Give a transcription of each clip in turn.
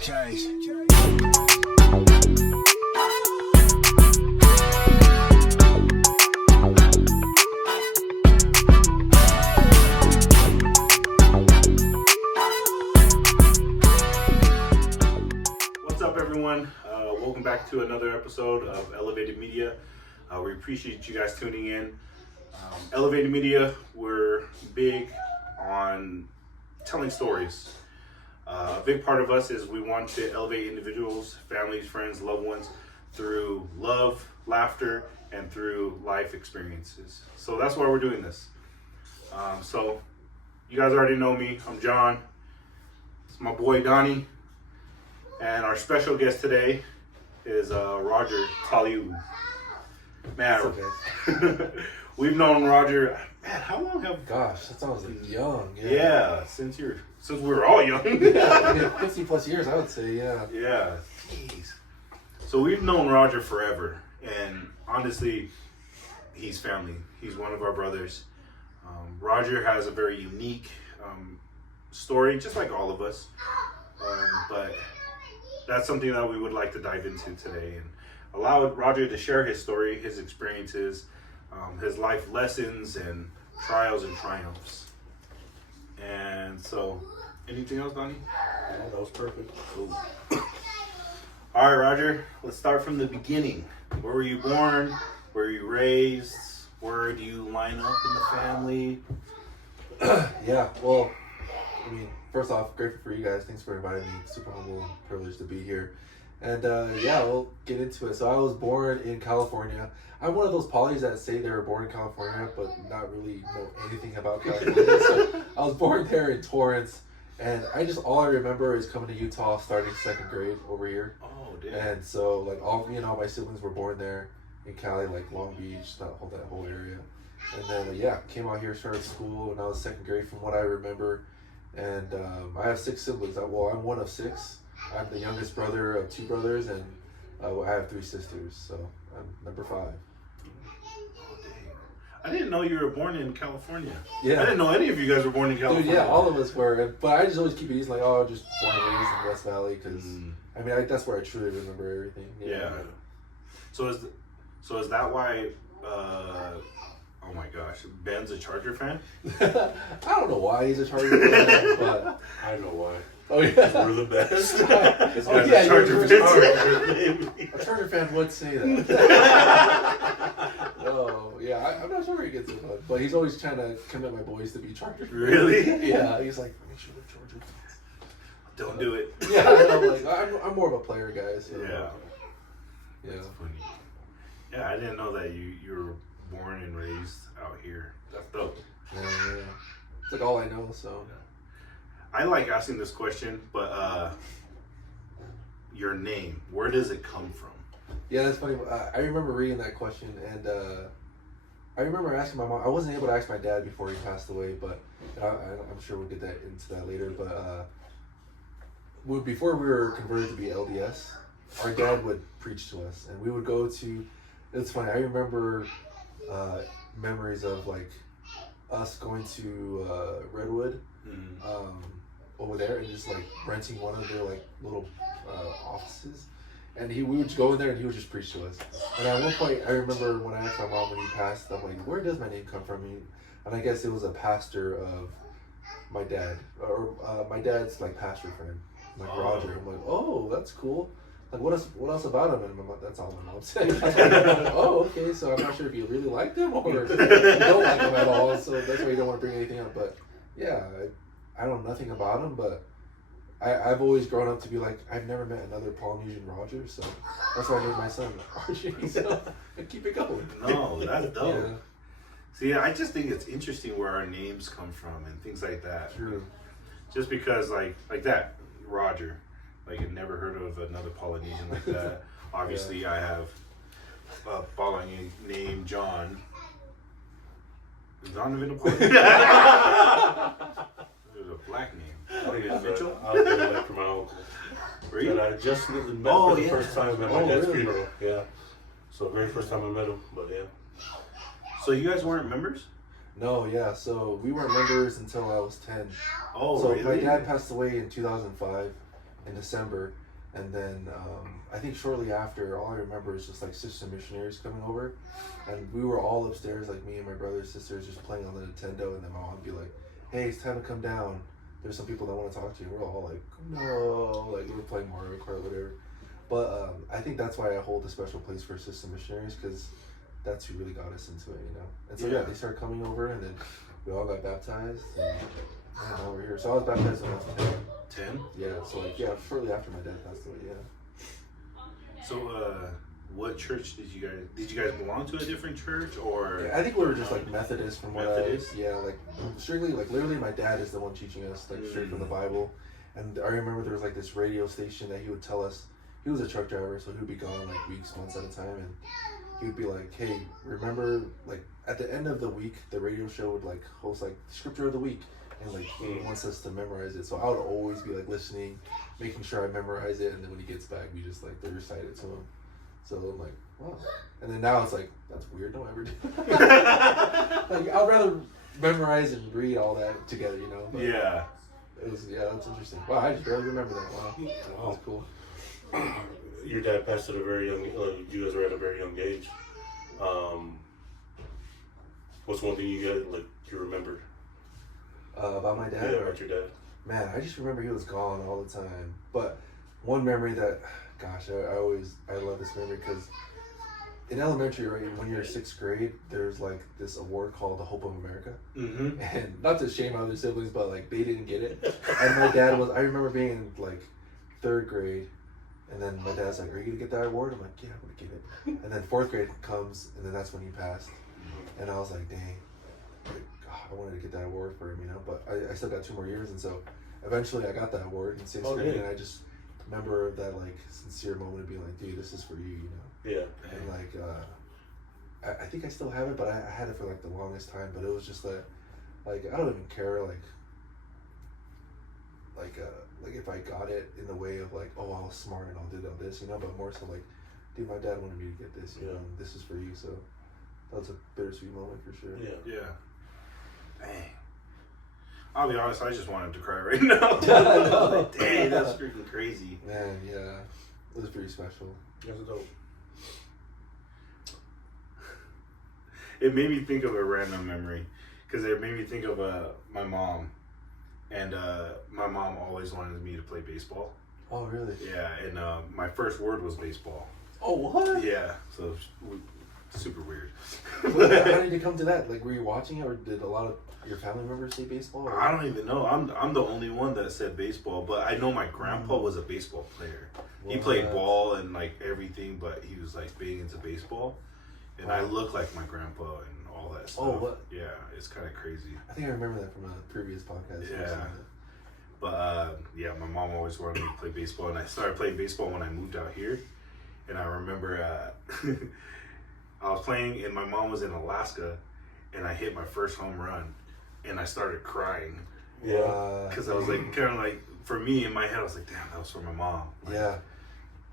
What's up, everyone? Welcome back to another episode of Elevated Media. We appreciate you guys tuning in. Elevated Media, we're big on telling stories. A big part of us is we want to elevate individuals, families, friends, loved ones through love, laughter, and through life experiences. So that's why we're doing this. So you guys already know me. I'm John. It's my boy Donnie. And our special guest today is Roger Taliulu. Man, we've known Roger. Man, how long have? Gosh, that sounds like young. Yeah, since we were all young. Yeah, 50 plus years, I would say. Yeah. Yeah. Jeez. So we've known Roger forever, and honestly, he's family. He's one of our brothers. Roger has a very unique story, just like all of us. But that's something that we would like to dive into today and allow Roger to share his story, his experiences, his life lessons and trials and triumphs. And so, anything else, Donnie? Yeah, that was perfect. Cool. All right, Roger, let's start from the beginning. Where were you born? Where were you raised? Where do you line up in the family? Yeah, well, I mean, first off, grateful for you guys. Thanks for inviting me. Super humble and privileged to be here. And yeah, we'll get into it. So I was born in California. I'm one of those polys that say they were born in California, but not really know anything about California. So I was born there in Torrance. And all I remember is coming to Utah starting second grade over here. Oh, damn. And so like all my siblings were born there in Cali, like Long Beach, that whole area. And then yeah, came out here, started school when I was second grade from what I remember. And I have 6 siblings. I'm one of 6. I'm the youngest brother of 2 brothers, and I have 3 sisters. So I'm number 5. I didn't know you were born in California. Yeah. I didn't know any of you guys were born in California. Dude, yeah, all of us were. But I just always keep it easy, like, oh, just born and raised in West Valley, because I mean, that's where I truly remember everything. Yeah. So is that why? Oh my gosh, Ben's a Charger fan? I don't know why he's a Charger fan, but I know why. oh yeah, We're the best. This Oh, guy's yeah, a Charger fan. a Charger fan would say that. Oh yeah, I'm not sure where he gets it, but he's always trying to commit my boys to be Charger fans. Really? Yeah, he's like, make sure they're Charger fans. Don't do it. Yeah, I'm like, I'm more of a player guy. So. Yeah. Yeah. That's funny. Yeah, I didn't know that you were born and raised out here. That's dope. Yeah. It's like all I know. So. I like asking this question, but your name, where does it come from? Yeah, that's funny. I remember reading that question, and I remember asking my mom. I wasn't able to ask my dad before he passed away, but I'm sure we'll get into that later. But before we were converted to be LDS, our dad would preach to us, and we would go to. It's funny. I remember memories of like us going to Redwood. Over there and just like renting one of their like little offices, and we would just go in there and he would just preach to us. And at one point I remember when I asked my mom when he passed, I'm like, where does my name come from? And I guess it was a pastor of my dad, or my dad's like pastor friend, like Roger. I'm like, oh, that's cool. Like what else about him? And I'm like, that's all my mom said. Like, oh, okay, so I'm not sure if you really liked him or you don't like him at all, so that's why you don't want to bring anything up. But yeah, I don't know nothing about him, but I've always grown up to be like, I've never met another Polynesian Roger, so that's why I named my son Roger. So keep it going. No, that's dope. Yeah. See, I just think it's interesting where our names come from and things like that. True. Just because, like that, Roger. Like, I've never heard of another Polynesian like that. Obviously, I have a Polynesian named John. Is John even a Polynesian? There's a black name. Mitchell? I was doing that for my uncle. Were you? That I just met for the first time at my dad's really? funeral. Yeah. So very first time I met him, but yeah. So you guys weren't members? No, yeah. So we weren't members until I was 10. Oh, so really? my dad passed away in 2005, in December. And then I think shortly after, all I remember is just like sister missionaries coming over, and we were all upstairs, like me and my brothers, sisters, just playing on the Nintendo. And then my mom would be like, "Hey, it's time to come down. There's some people that want to talk to you." We're all like, "No!" Like we were playing Mario Kart, whatever. But I think that's why I hold a special place for sister missionaries, because that's who really got us into it, you know. And so yeah, they started coming over, and then we all got baptized. And now we're here. So I was baptized when I was 10. 10? Yeah, so like, yeah, shortly after my dad passed away, yeah. So, what church did you guys belong to a different church, or? Yeah, I think we were just like Methodist from what Methodist? like strictly, like literally my dad is the one teaching us like straight from the Bible. And I remember there was like this radio station that he would tell us, he was a truck driver, so he would be gone like weeks, months at a time, and he would be like, "Hey, remember, like at the end of the week, the radio show would like host like scripture of the week, and like he wants us to memorize it." So I would always be like listening, making sure I memorize it, and then when he gets back, we just like recite it to him. So I'm like, wow. And then now it's like, that's weird. Don't ever do that. Like I'd rather memorize and read all that together, you know. But yeah. It was that's interesting. Wow, I just barely remember that. Wow, that was cool. Your dad passed at a very young. You guys were at a very young age. What's one thing you remember? About my dad? Yeah, about your dad. Man, I just remember he was gone all the time. But one memory that, gosh, I love this memory because in elementary, right, when you're in 6th grade, there's like this award called the Hope of America. Mm-hmm. And not to shame other siblings, but like they didn't get it. And my dad I remember being in like 3rd grade, and then my dad's like, "Are you gonna get that award?" I'm like, "Yeah, I'm gonna get it." And then 4th grade comes, and then that's when he passed. And I was like, dang, like, I wanted to get that award for him, you know, but I still got 2 more years. And so eventually I got that award in 6th grade. And I just remember that like sincere moment of being like, dude, this is for you, you know? Yeah. And like, I think I still have it, but I had it for like the longest time, but it was just that, like, I don't even care, like if I got it in the way of like, oh, I was smart and I did all this, you know, but more so like, dude, my dad wanted me to get this, you know, and this is for you. So that was a bittersweet moment for sure. Yeah. Yeah. Dang. I'll be honest, I just wanted to cry right now. Like, dang, that's freaking crazy. Man, yeah. It was pretty special. That's dope. It made me think of a random memory, because it made me think of my mom. And my mom always wanted me to play baseball. Oh, really? Yeah, and my first word was baseball. Oh, what? Yeah, so super weird. How did you come to that? Like, were you watching it, or did a lot of your family members say baseball? Or? I don't even know. I'm the only one that said baseball, but I know my grandpa was a baseball player. What? He played ball and like everything, but he was like big into baseball. And I look like my grandpa and all that stuff. Oh, what? Yeah, it's kind of crazy. I think I remember that from a previous podcast. Yeah. But yeah, my mom always wanted me to play baseball, and I started playing baseball when I moved out here. And I remember I was playing, and my mom was in Alaska, and I hit my first home run, and I started crying. Yeah. Because I was like, kind of like, for me in my head, I was like, damn, that was for my mom. Like, yeah.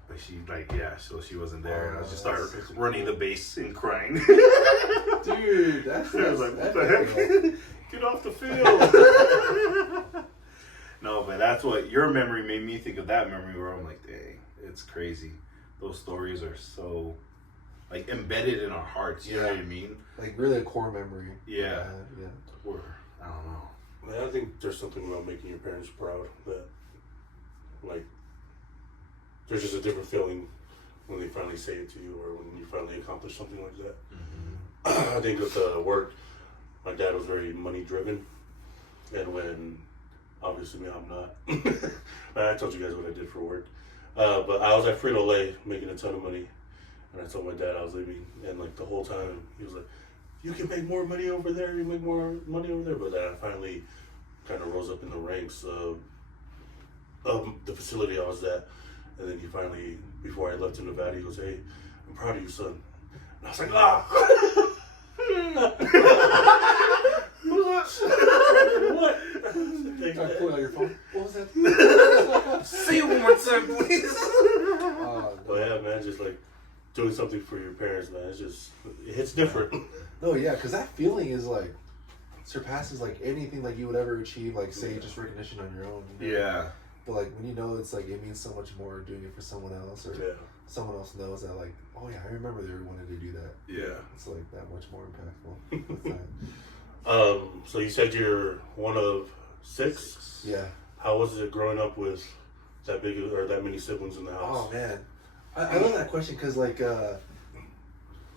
But she, like, yeah, so she wasn't there, and I just started running the base and crying. Dude, that's I was like, what the heck? Get off the field. No, but that's what your memory made me think of, that memory where I'm like, dang, it's crazy. Those stories are so, like, embedded in our hearts, you know what I mean? Like, really a core memory. Yeah. Yeah. Or, I don't know. Man, I think there's something about making your parents proud that, like, there's just a different feeling when they finally say it to you, or when you finally accomplish something like that. Mm-hmm. I think with the work, my dad was very money driven, and when, obviously me, I'm not. I told you guys what I did for work, but I was at Frito-Lay making a ton of money, and I told my dad I was leaving, and like the whole time he was like, "You can make more money over there. You make more money over there." But then I finally kind of rose up in the ranks of the facility I was at. And then he finally, before I left to Nevada, he goes, "Hey, I'm proud of you, son." And I was like, "Ah." What? Start pulling out your phone. What was that? Say it one more time, please. But yeah, man, just like doing something for your parents, man, it hits different. No, yeah, because that feeling is like, surpasses like anything like you would ever achieve, like say just recognition on your own. Yeah. But like when you know, it's like it means so much more doing it for someone else, or someone else knows that like, oh yeah, I remember they wanted to do that. Yeah. It's like that much more impactful with time. So you said you're one of six? Yeah. How was it growing up with that big or that many siblings in the house? Oh man, I love that question because like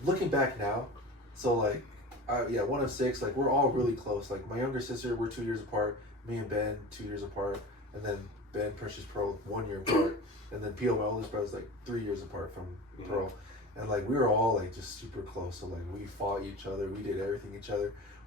looking back now, so like one of six. Like we're all really close. Like my younger sister, we're 2 years apart. Me and Ben 2 years apart, and then Ben, Precious, Pearl 1 year apart, and then Pio, my oldest brother, is like 3 years apart from Pearl. And like we were all like just super close. So like we fought each other. We did everything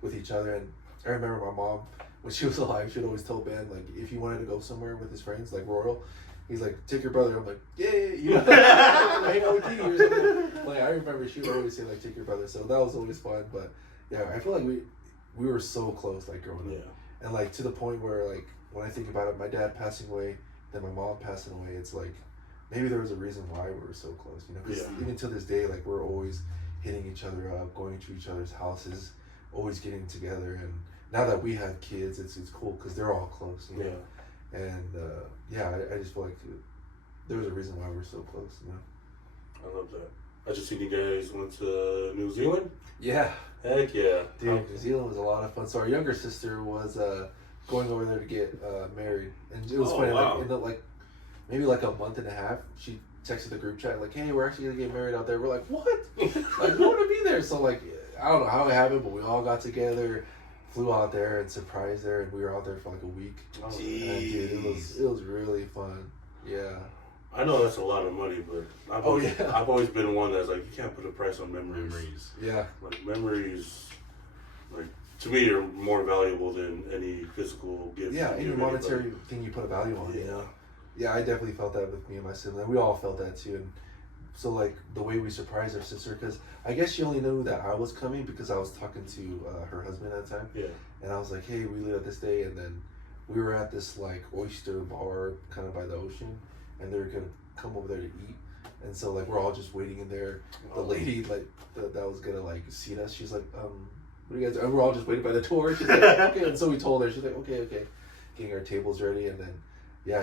with each other. And I remember my mom, when she was alive, she'd always tell Ben, like, if he wanted to go somewhere with his friends, like Royal, he's like, take your brother. I'm like, yeah, you know, hang out with you or something. Like I remember she would always say like, take your brother. So that was always fun. But yeah, I feel like we were so close like growing up. And like to the point where like when I think about it, my dad passing away, then my mom passing away, it's like maybe there was a reason why we were so close, you know? Because even to this day, like we're always hitting each other up, going to each other's houses, always getting together. And now that we have kids, it's cool because they're all close, you know? And I just feel like there was a reason why we're so close, you know? I love that. I just seen you guys went to New Zealand. Yeah. Heck yeah. Dude, New Zealand was a lot of fun. So our younger sister was going over there to get married. And it was funny, wow. like maybe like a month and a half, she texted the group chat like, hey, we're actually going to get married out there. We're like, what? Like, we want to be there. So like, I don't know how it happened, but we all got together, flew out there and surprised her, and we were out there for like a week. Oh, and dude, it was really fun. Yeah. I know that's a lot of money, but I've always been one that's like, you can't put a price on memories. Yeah. Like memories, like to me, are more valuable than any physical gift. Yeah, any monetary thing you put a value on, you know? Yeah, I definitely felt that with me and my sibling. We all felt that too. And so like the way we surprised our sister, because I guess she only knew that I was coming because I was talking to her husband at the time. Yeah. And I was like, hey, we leave at this day. And then we were at this like oyster bar kind of by the ocean, and they were gonna come over there to eat. And so like we're all just waiting in there. The lady like that was gonna like seat us, she's like, what do you guys do? And we're all just waiting by the door. She's like, okay. And so we told her, she's like, okay, getting our tables ready. And then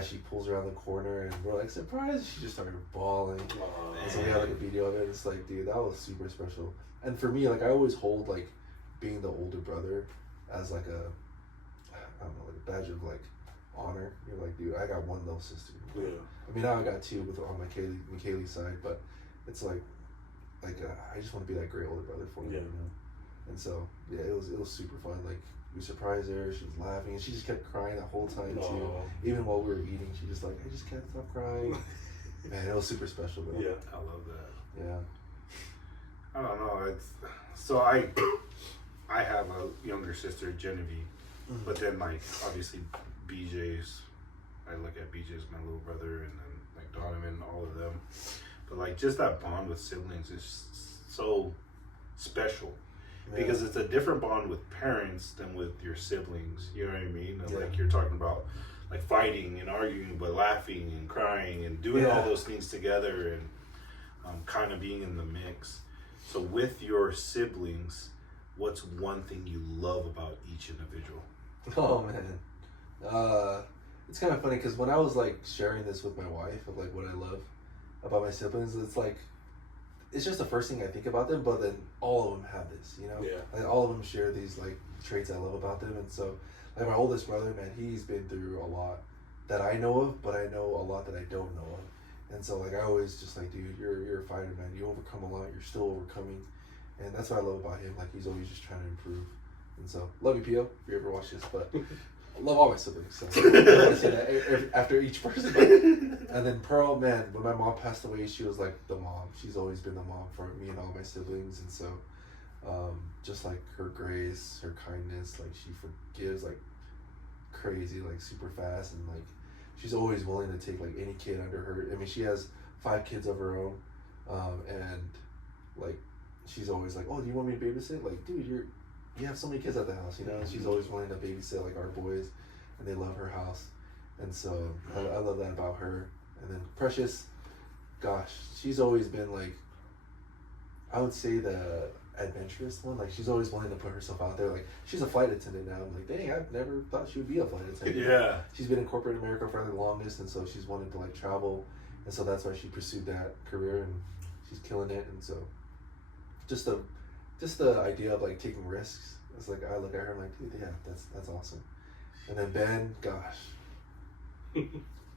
she pulls around the corner and we're like, surprise. She just started bawling. And so we had like a video of it. It's like, dude, that was super special. And for me, like I always hold like being the older brother as like I don't know, like a badge of like honor. You're like, dude, I got one little sister. Yeah. I mean, now I got two on my Kaylee's side, but it's like I just want to be that great older brother for her, you know. And so it was super fun. Like we surprised her, she was laughing, and she just kept crying the whole time too. Even while we were eating, she just like, I just can't stop crying. Man, it was super special though. Yeah, I love that. Yeah. I don't know. So I have a younger sister, Genevieve, but then like obviously BJ's. I look at BJ as my little brother, and then like Donovan, all of them. But like just that bond with siblings is so special because it's a different bond with parents than with your siblings. You know what I mean? And like you're talking about like fighting and arguing, but laughing and crying and doing all those things together and kind of being in the mix. So with your siblings, what's one thing you love about each individual? Oh man. It's kind of funny because when I was like sharing this with my wife of like what I love about my siblings, it's like it's just the first thing I think about them, but then all of them have this, you know? Like all of them share these like traits I love about them. And so like my oldest brother, man, he's been through a lot that I know of, but I know a lot that I don't know of. And so like I always just like, dude, you're a fighter, man. You overcome a lot, you're still overcoming. And that's what I love about him. Like he's always just trying to improve. And so love you, Pio, if you ever watch this, but I love all my siblings. So I want to say that after each person. And then Pearl, man, when my mom passed away, she was like the mom. She's always been the mom for me and all my siblings. And so just like her grace, her kindness, like she forgives like crazy, like super fast. And like she's always willing to take like any kid under her. I mean, she has 5 kids of her own. And like she's always like, oh, do you want me to babysit? Like, dude, you have so many kids at the house, you know, and she's always willing to babysit like our boys, and they love her house. And so I love that about her. And then Precious, gosh, she's always been like, I would say adventurous one. Like, she's always willing to put herself out there. Like, she's a flight attendant now. I'm like, dang, I've never thought she would be a flight attendant. Yeah. She's been in corporate America for the longest, and so she's wanted to like travel, and so that's why she pursued that career, and she's killing it. And so, just the idea of like taking risks. It's like I look at her, I'm like, dude, yeah, that's awesome. And then Ben, gosh,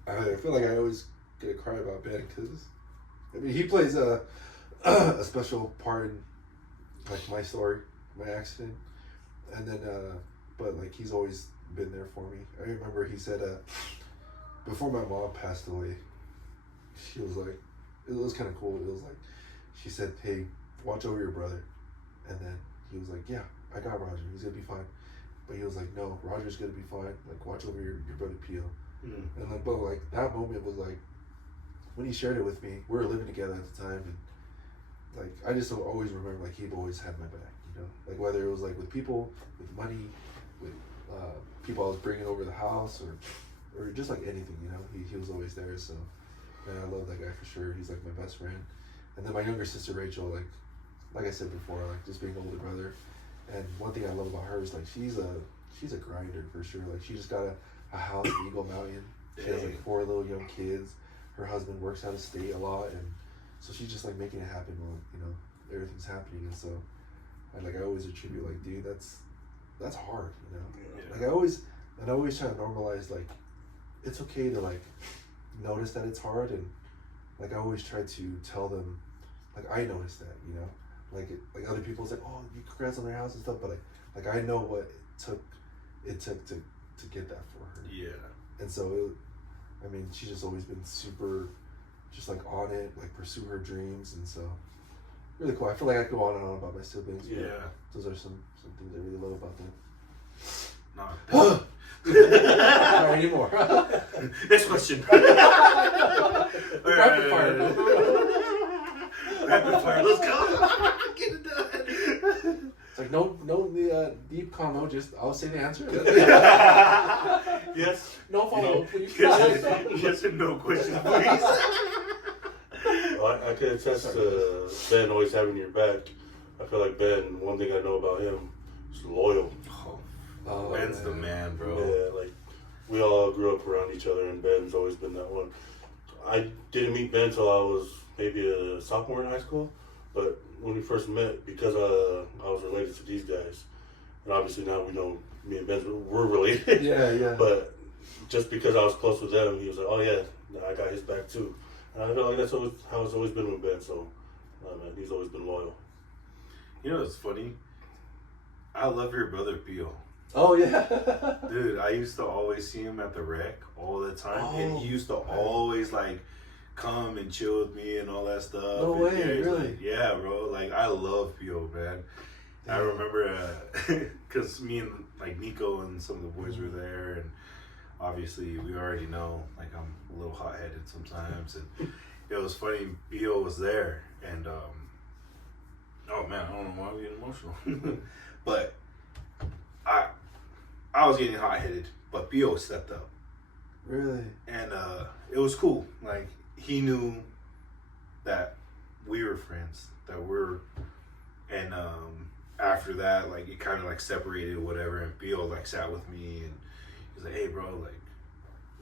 I feel like I always get a cry about Ben because, I mean, he plays a special part in like my story, my accident, and then but like he's always been there for me. I remember he said before my mom passed away, she was like, it was kind of cool. It was like she said, hey, watch over your brother, and then he was like, yeah, I got Roger, he's gonna be fine. But he was like, no, Roger's gonna be fine. Like, watch over your brother Pio. And like, but like that moment was like when he shared it with me. We were living together at the time, and like I just always remember like he'd always had my back, you know. Like whether it was like with people, with money, with people I was bringing over the house, or just like anything, you know. He was always there. So, man, I love that guy for sure. He's like my best friend. And then my younger sister Rachel, like I said before, like just being older brother. And one thing I love about her is like she's a grinder for sure. Like she just got a house in Eagle Mountain. She has like 4 little young kids. Her husband works out of state a lot, and so she's just like making it happen while, you know, everything's happening. And so I always attribute like, dude, that's hard, you know. Yeah. Like I always try to normalize like it's okay to like notice that it's hard, and like I always try to tell them like I noticed that, you know. Like other people say, oh, you congrats on their house and stuff, but like I know what it took to get that for her. Yeah. And so I mean, she's just always been super, just like on it, like pursue her dreams, and so really cool. I feel like I could go on and on about my siblings. Yeah. Those are some things I really love about them. No. Not anymore. Next question. Rapid fire. Rapid fire. Let's go. Get it done. It's like no deep convo. Just I'll say the answer. Yes. No follow up, please. Yes and no questions, please. Well, I can attest to Ben always having your back. I feel like Ben, one thing I know about him is loyal. Oh, Ben's the man, bro. Yeah, like we all grew up around each other, and Ben's always been that one. I didn't meet Ben till I was maybe a sophomore in high school, but when we first met, because I was related to these guys, and obviously now we know me and Ben we're related. Yeah. But just because I was close with them, he was like, oh yeah, I got his back too. And I feel like that's how it's always been with Ben, so man, he's always been loyal. You know what's funny? I love your brother Pio. Oh yeah. Dude, I used to always see him at the rec all the time, and he used to man. always like come and chill with me and all that stuff. No and way, yeah, he's really? like, yeah, bro. Like I love Pio, man. I remember because me and like Nico and some of the boys were there, and obviously we already know like I'm a little hot headed sometimes, and it was funny. Pio was there, and oh man, I don't know why I'm getting emotional, but I was getting hot headed, but Pio stepped up. Really? And it was cool. Like he knew that we were friends, and after that, like it kind of like separated, whatever. And Pio like sat with me, and he's like, "Hey, bro, like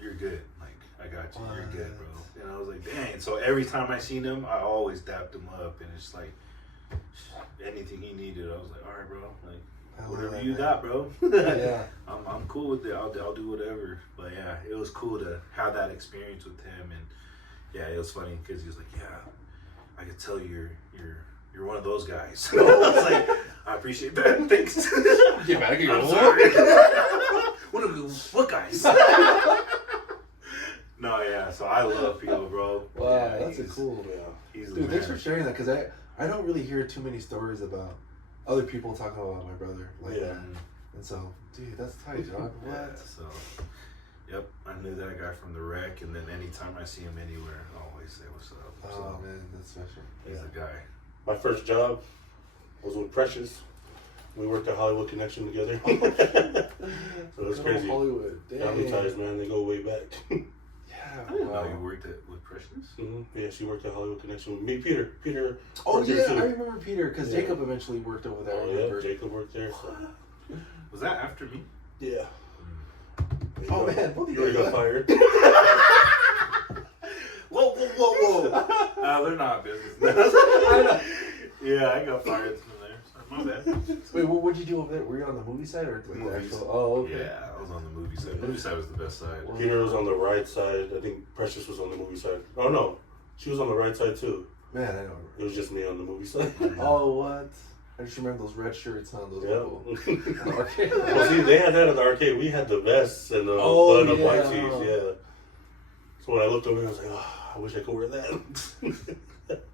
you're good. Like I got you. You're good, bro." And I was like, "Dang!" So every time I seen him, I always dapped him up, and it's like anything he needed, I was like, "All right, bro. Like whatever you got, bro." Yeah. I'm cool with it. I'll do whatever. But yeah, it was cool to have that experience with him, and yeah, it was funny because he was like, "Yeah, I could tell you're one of those guys." I was like, "I appreciate that. Thanks." Get back at I'm sorry. What guys? No, yeah. So I love Pio, bro. Wow, yeah, that's a cool. Yeah, he's the Dude, thanks man. for sharing that, because I don't really hear too many stories about other people talking about my brother like that. And so, dude, that's tight, John. What? Yeah, so, yep, I knew that guy from the rec, and then anytime I see him anywhere, I always say what's up. Oh So, man, that's special. he's a guy. My first job was with Precious. We worked at Hollywood Connection together. So it's Good old crazy. Hollywood. Dang. Family ties, man, they go way back. Yeah, I didn't know you worked with Precious. Mm-hmm. Yeah, she worked at Hollywood Connection with me. Peter. Oh worked there yeah, too. I remember Peter because Jacob eventually worked over there. Oh yeah, Jacob worked there. So. Was that after me? Yeah. Oh man, both of you got fired. Whoa. They're not business. Yeah, I got fired from there. Sorry, my bad. Wait, what'd you do over there? Were you on the movie side or like the actual? Oh, okay. Yeah, I was on the movie side. The movie side was the best side. Peter was on the right side. I think Precious was on the movie side. Oh no, she was on the right side too. Man, I know. It was just me on the movie side. Oh, what? I just remember those red shirts on those people. Yeah. Arcade. Well, see, they had that at the arcade. We had the vests and the button-up white tees. Yeah. So when I looked over, I was like, oh, I wish I could wear that.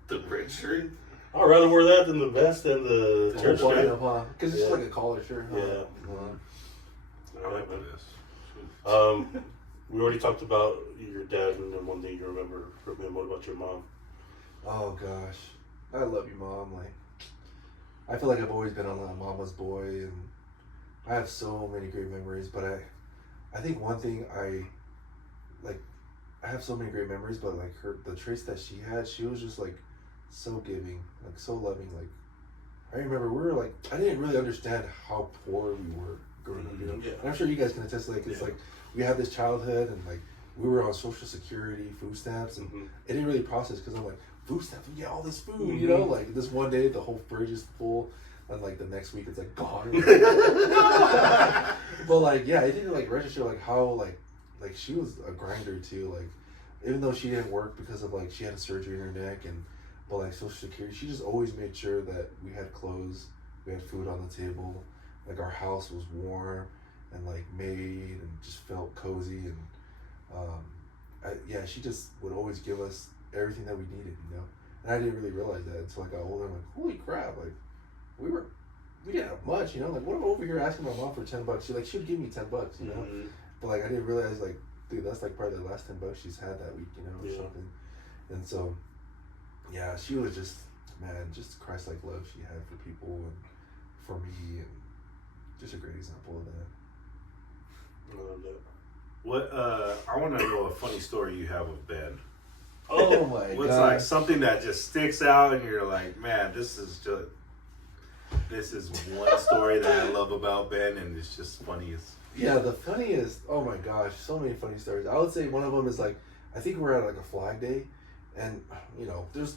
The red shirt. I'd rather wear that than the vest and the church shirt. Because it's just like a collar shirt. Huh? Yeah. I like this. We already talked about your dad, and then one thing you remember from him. What about your mom? Oh gosh, I love you, Mom. Like, I feel like I've always been a mama's boy, and I have so many great memories. But I think one thing I have so many great memories, but like the traits that she had, she was just like so giving, like so loving. Like, I remember we were like, I didn't really understand how poor we were growing up, you know. Yeah. And I'm sure you guys can attest. Like, it's like we had this childhood, and like we were on Social Security, food stamps, and it didn't really process because I'm like, food stamps, we get all this food, you know. Like this one day, the whole fridge is full, and like the next week, it's like gone. But like, yeah, it didn't like register like how like she was a grinder too. Like, even though she didn't work because of like she had a surgery in her neck, but like Social Security, she just always made sure that we had clothes, we had food on the table, like our house was warm and like made and just felt cozy, and she just would always give us everything that we needed, you know. And I didn't really realize that until I got older. I'm like, holy crap, like we didn't have much, you know. Like, what am I over here asking my mom for $10? She would give me $10, you know. But like I didn't realize, like, dude, that's like probably the last $10 she's had that week, you know, or something. And so, yeah, she was just, man, just Christ-like love she had for people and for me, and just a great example of that. I love that. What I want to know a funny story you have with Ben. Oh my god! What's like something that just sticks out, and you're like, man, this is one story that I love about Ben, and it's just funny as. Yeah, the funniest. Oh my gosh, so many funny stories. I would say one of them is like, I think we're at like a flag day, and you know, there's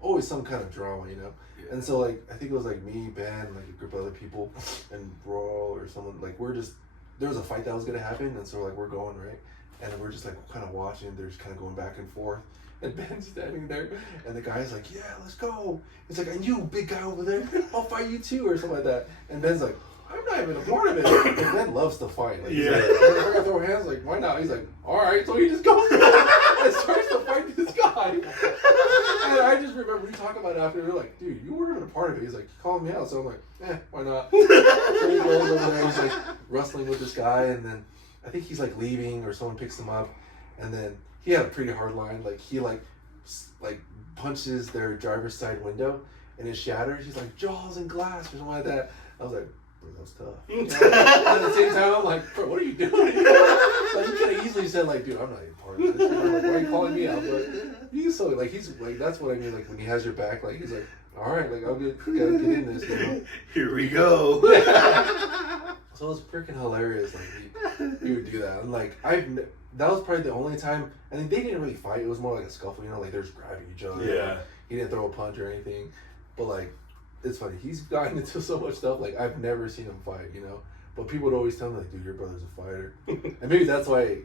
always some kind of drama, you know. Yeah. And so like, I think it was like me, Ben, like a group of other people, and Royal or someone. Like there was a fight that was gonna happen, and so like we're going right, and we're just like kind of watching. They're just kind of going back and forth. And Ben's standing there, and the guy's like, "Yeah, let's go." It's like, "And you, big guy over there, I'll fight you too," or something like that. And Ben's like, "I'm not even a part of it." And Ben loves to fight. Like, he's like, "If I throw hands, like, why not?" He's like, "All right." So he just goes and starts to fight this guy. And I just remember we talk about it after. We're like, "Dude, you weren't even a part of it." He's like, "He called me out," so I'm like, why not?" So he goes over there. He's like wrestling with this guy, and then I think he's like leaving, or someone picks him up, and then. He had a pretty hard line. Like he like punches their driver's side window, and it shatters. He's like jaws and glass or something like that. I was like, bro, that was tough. You know? At the same time, I'm like, bro, what are you doing? Like you could have easily said like, dude, I'm not even part of this. You know? Like, why are you calling me out? But he's so like he's like that's what I mean. Like when he has your back, like he's like, all right, like gotta get in this. You know? Here we go. So it was freaking hilarious. Like he would do that, and like that was probably the only time. I mean, they didn't really fight. It was more like a scuffle, you know, like they're just grabbing each other. Yeah. He didn't throw a punch or anything, but like, it's funny. He's gotten into so much stuff. Like I've never seen him fight, you know. But people would always tell me like, "Dude, your brother's a fighter," and maybe that's why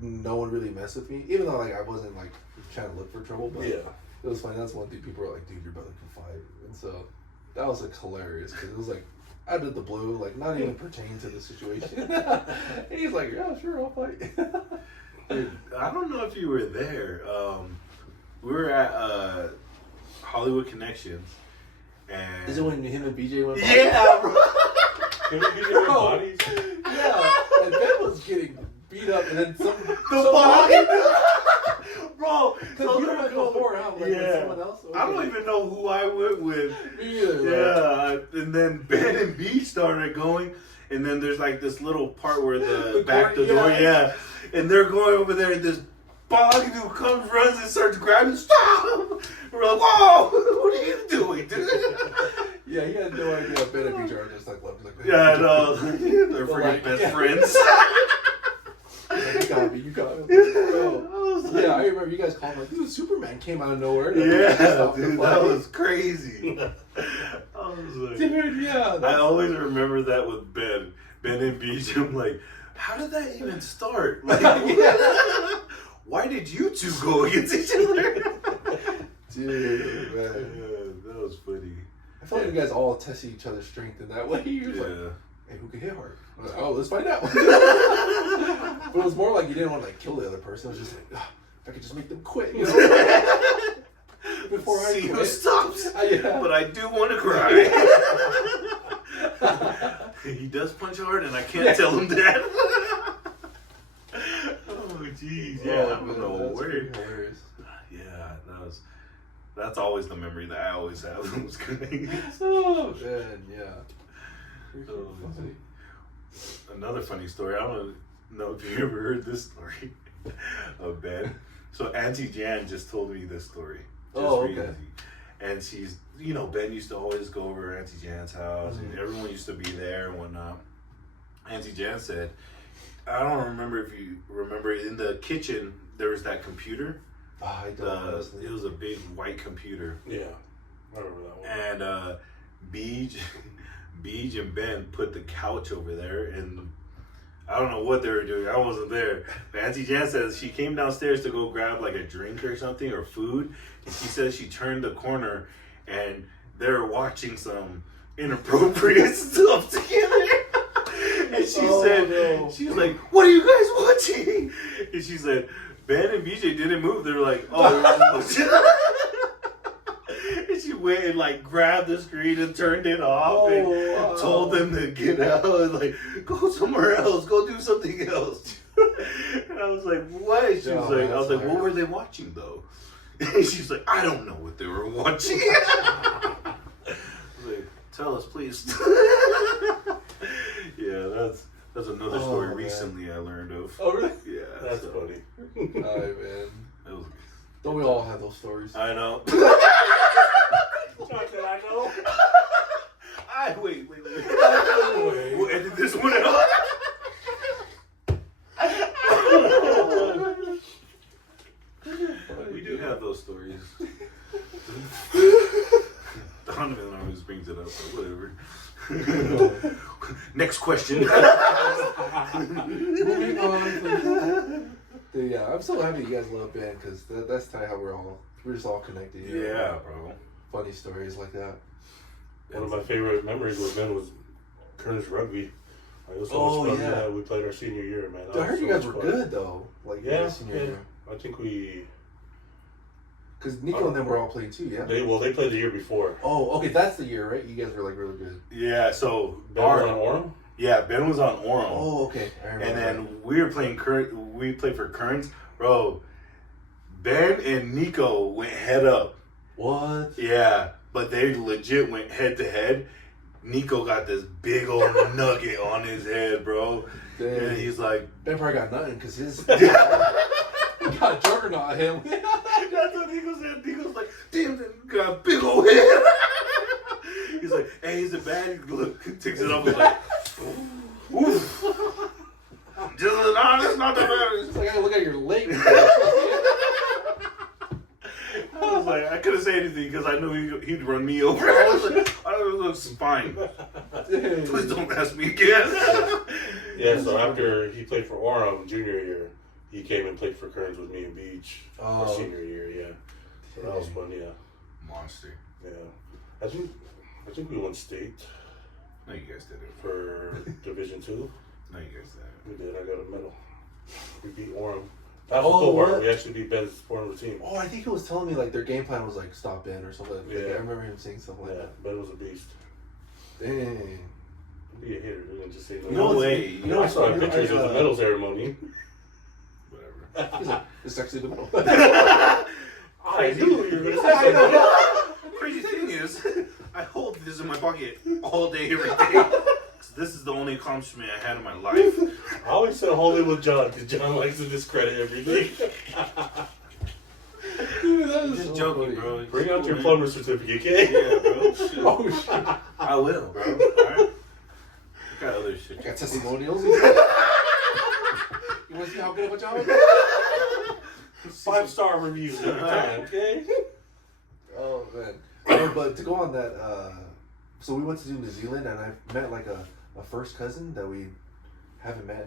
no one really messed with me, even though like I wasn't like trying to look for trouble. But it was funny. That's one thing people were like, "Dude, your brother can fight," and so that was like hilarious because it was like. Out of the blue, like not even pertaining to the situation. And he's like, "Yeah, sure, I'll fight." Dude, I don't know if you were there. We were at Hollywood Connections, and is it when him and BJ went? Yeah, bro. Him and BJ went bodies. Yeah, and Ben was getting beat up, and then some bro. So you went before, huh? Like with someone else. Okay. I don't even know who I went with. Me either. Yeah, and then Ben and B started going, and then there's like this little part where the back door, and they're going over there, and this Bogadu comes, runs, and starts grabbing. Stop! We're like, whoa! What are you doing, dude? Yeah, he had no idea Ben and BJ are just like love. Like, Yeah, no, they're freaking like, best yeah. friends. Like, you got me. I Yeah, I remember you guys called like, dude, Superman came out of nowhere. Yeah, dude, that was crazy. I was like, Dude, yeah. I always remember that with Ben and BJ. I'm like, how did that even start? Like, why did you two go against each other? Dude, man. Yeah, that was funny. I feel like you guys all tested each other's strength in that way. You're just like, hey, who can hit hard? I was like, oh, let's find out. But it was more like you didn't want to like kill the other person. It was just like, if I could just make them quit, you know? Before I see who quit. stops. Yeah. But I do want to cry. He does punch hard, and I can't tell him that. Oh, jeez. Yeah, I don't know where. Hilarious. Yeah, that's always the memory that I always have. Was good. Oh man, yeah. Funny. Another funny story. I don't know if you ever heard this story of Ben. So Auntie Jan just told me this story. Recently. And she's, Ben used to always go over to Auntie Jan's house, and everyone used to be there and whatnot. Auntie Jan said, I don't remember if you remember, in the kitchen there was that computer. Oh, I don't. It was a big white computer. Yeah, I remember that one. And Beej and Ben put the couch over there, and I don't know what they were doing. I wasn't there. But Auntie Jan says she came downstairs to go grab like a drink or something or food. And she says she turned the corner and they're watching some inappropriate stuff together. And she said, she was like, what are you guys watching? And she said, Ben and BJ didn't move. They were like, oh. And she went and like grabbed the screen and turned it off and told them to get out and like go somewhere else, go do something else. And I was like, what? She was like, I was like, what were they watching though? And she's like, I don't know what they were watching. I was like, tell us please. Yeah, that's another story recently I learned of. Oh really? Yeah, that's funny. Alright, man. Don't we all have those stories? I know. I know. Wait. We'll edit this one out. We do have those stories. Donovan always brings it up, but whatever. Next question. Moving on. Dude, yeah, I'm so happy you guys love Ben because that's how we're just all connected. Yeah, bro. Funny stories like that. One of my favorite memories with Ben was Kearns rugby. It was so much fun. Yeah, we played our senior year, man. Dude, I heard you guys were good though. Like senior year. I think we. Because Nico and them were all playing too, yeah. They played the year before. Oh, okay, that's the year, right? You guys were like really good. Yeah, so Ben was on Orem. Yeah, Ben was on Orem. Oh, okay. And then we were playing we played for Kearns. Bro, Ben and Nico went head up. What? Yeah, but they legit went head to head. Nico got this big old nugget on his head, bro. Dang. And he's like, Ben probably got nothing because his got juggernaut him. That's what Nico said. Nico's like, damn, that got a big old head. He's like, hey, is it bad? He look, takes it off. He's like, oof. That's not that bad. It's like, I look at your leg. I was like, I couldn't say anything because I knew he'd run me over. I was like, it looks fine. Please don't ask me again. Yeah, so after he played for Orem junior year, he came and played for Kearns with me and Beach our senior year, yeah. So that was fun, yeah. Monster. Yeah. I think we won state. No, you guys did it. For Division 2. No, you guys did it. We did. I got a medal. We beat Orem. That was cool part. We actually beat Ben's former team. Oh, I think he was telling me like their game plan was like stop Ben or something. Like, I remember him saying something like that. Ben was a beast. Dang. Don't be a hater, dude, and just say no way. You know, I saw pictures of the medal ceremony. Whatever. He's like, it's actually the medal. I knew you were going to say something. Crazy thing is, I hold this in my pocket all day, every day. this is the only accomplishment I had in my life. I always said hold it with John because John likes to discredit everything. Dude, that is Just so joking, funny. bro. It's Bring out cool, your man. plumber certificate, okay? Yeah, bro. Shit. Oh shit! I will, bro. Alright? I got other shit. I got testimonials. You want to see how good of a job I did? 5-star reviews every time, okay? Oh man! No, but to go on that, so we went to New Zealand, and I met like a first cousin that we haven't met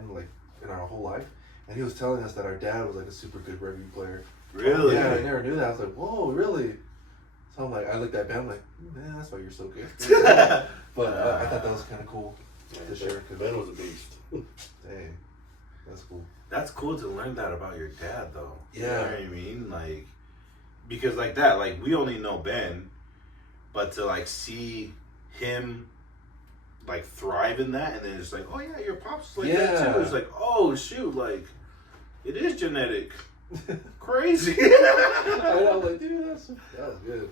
in our whole life, and he was telling us that our dad was like a super good rugby player. Really? Yeah, I never knew that. I was like, whoa, really? So I'm like, I looked at Ben, I'm like, man, that's why you're so good. But I thought that was kind of cool to share. Ben was a beast. Dang, that's cool. That's cool to learn that about your dad, though. Yeah. You know what I mean? Like, because like that, like we only know Ben, but to like see him like thrive in that, and then it's like, oh yeah, your pop's like that too. It's like, oh shoot, like it is genetic. Crazy. I know, like, dude, that was good.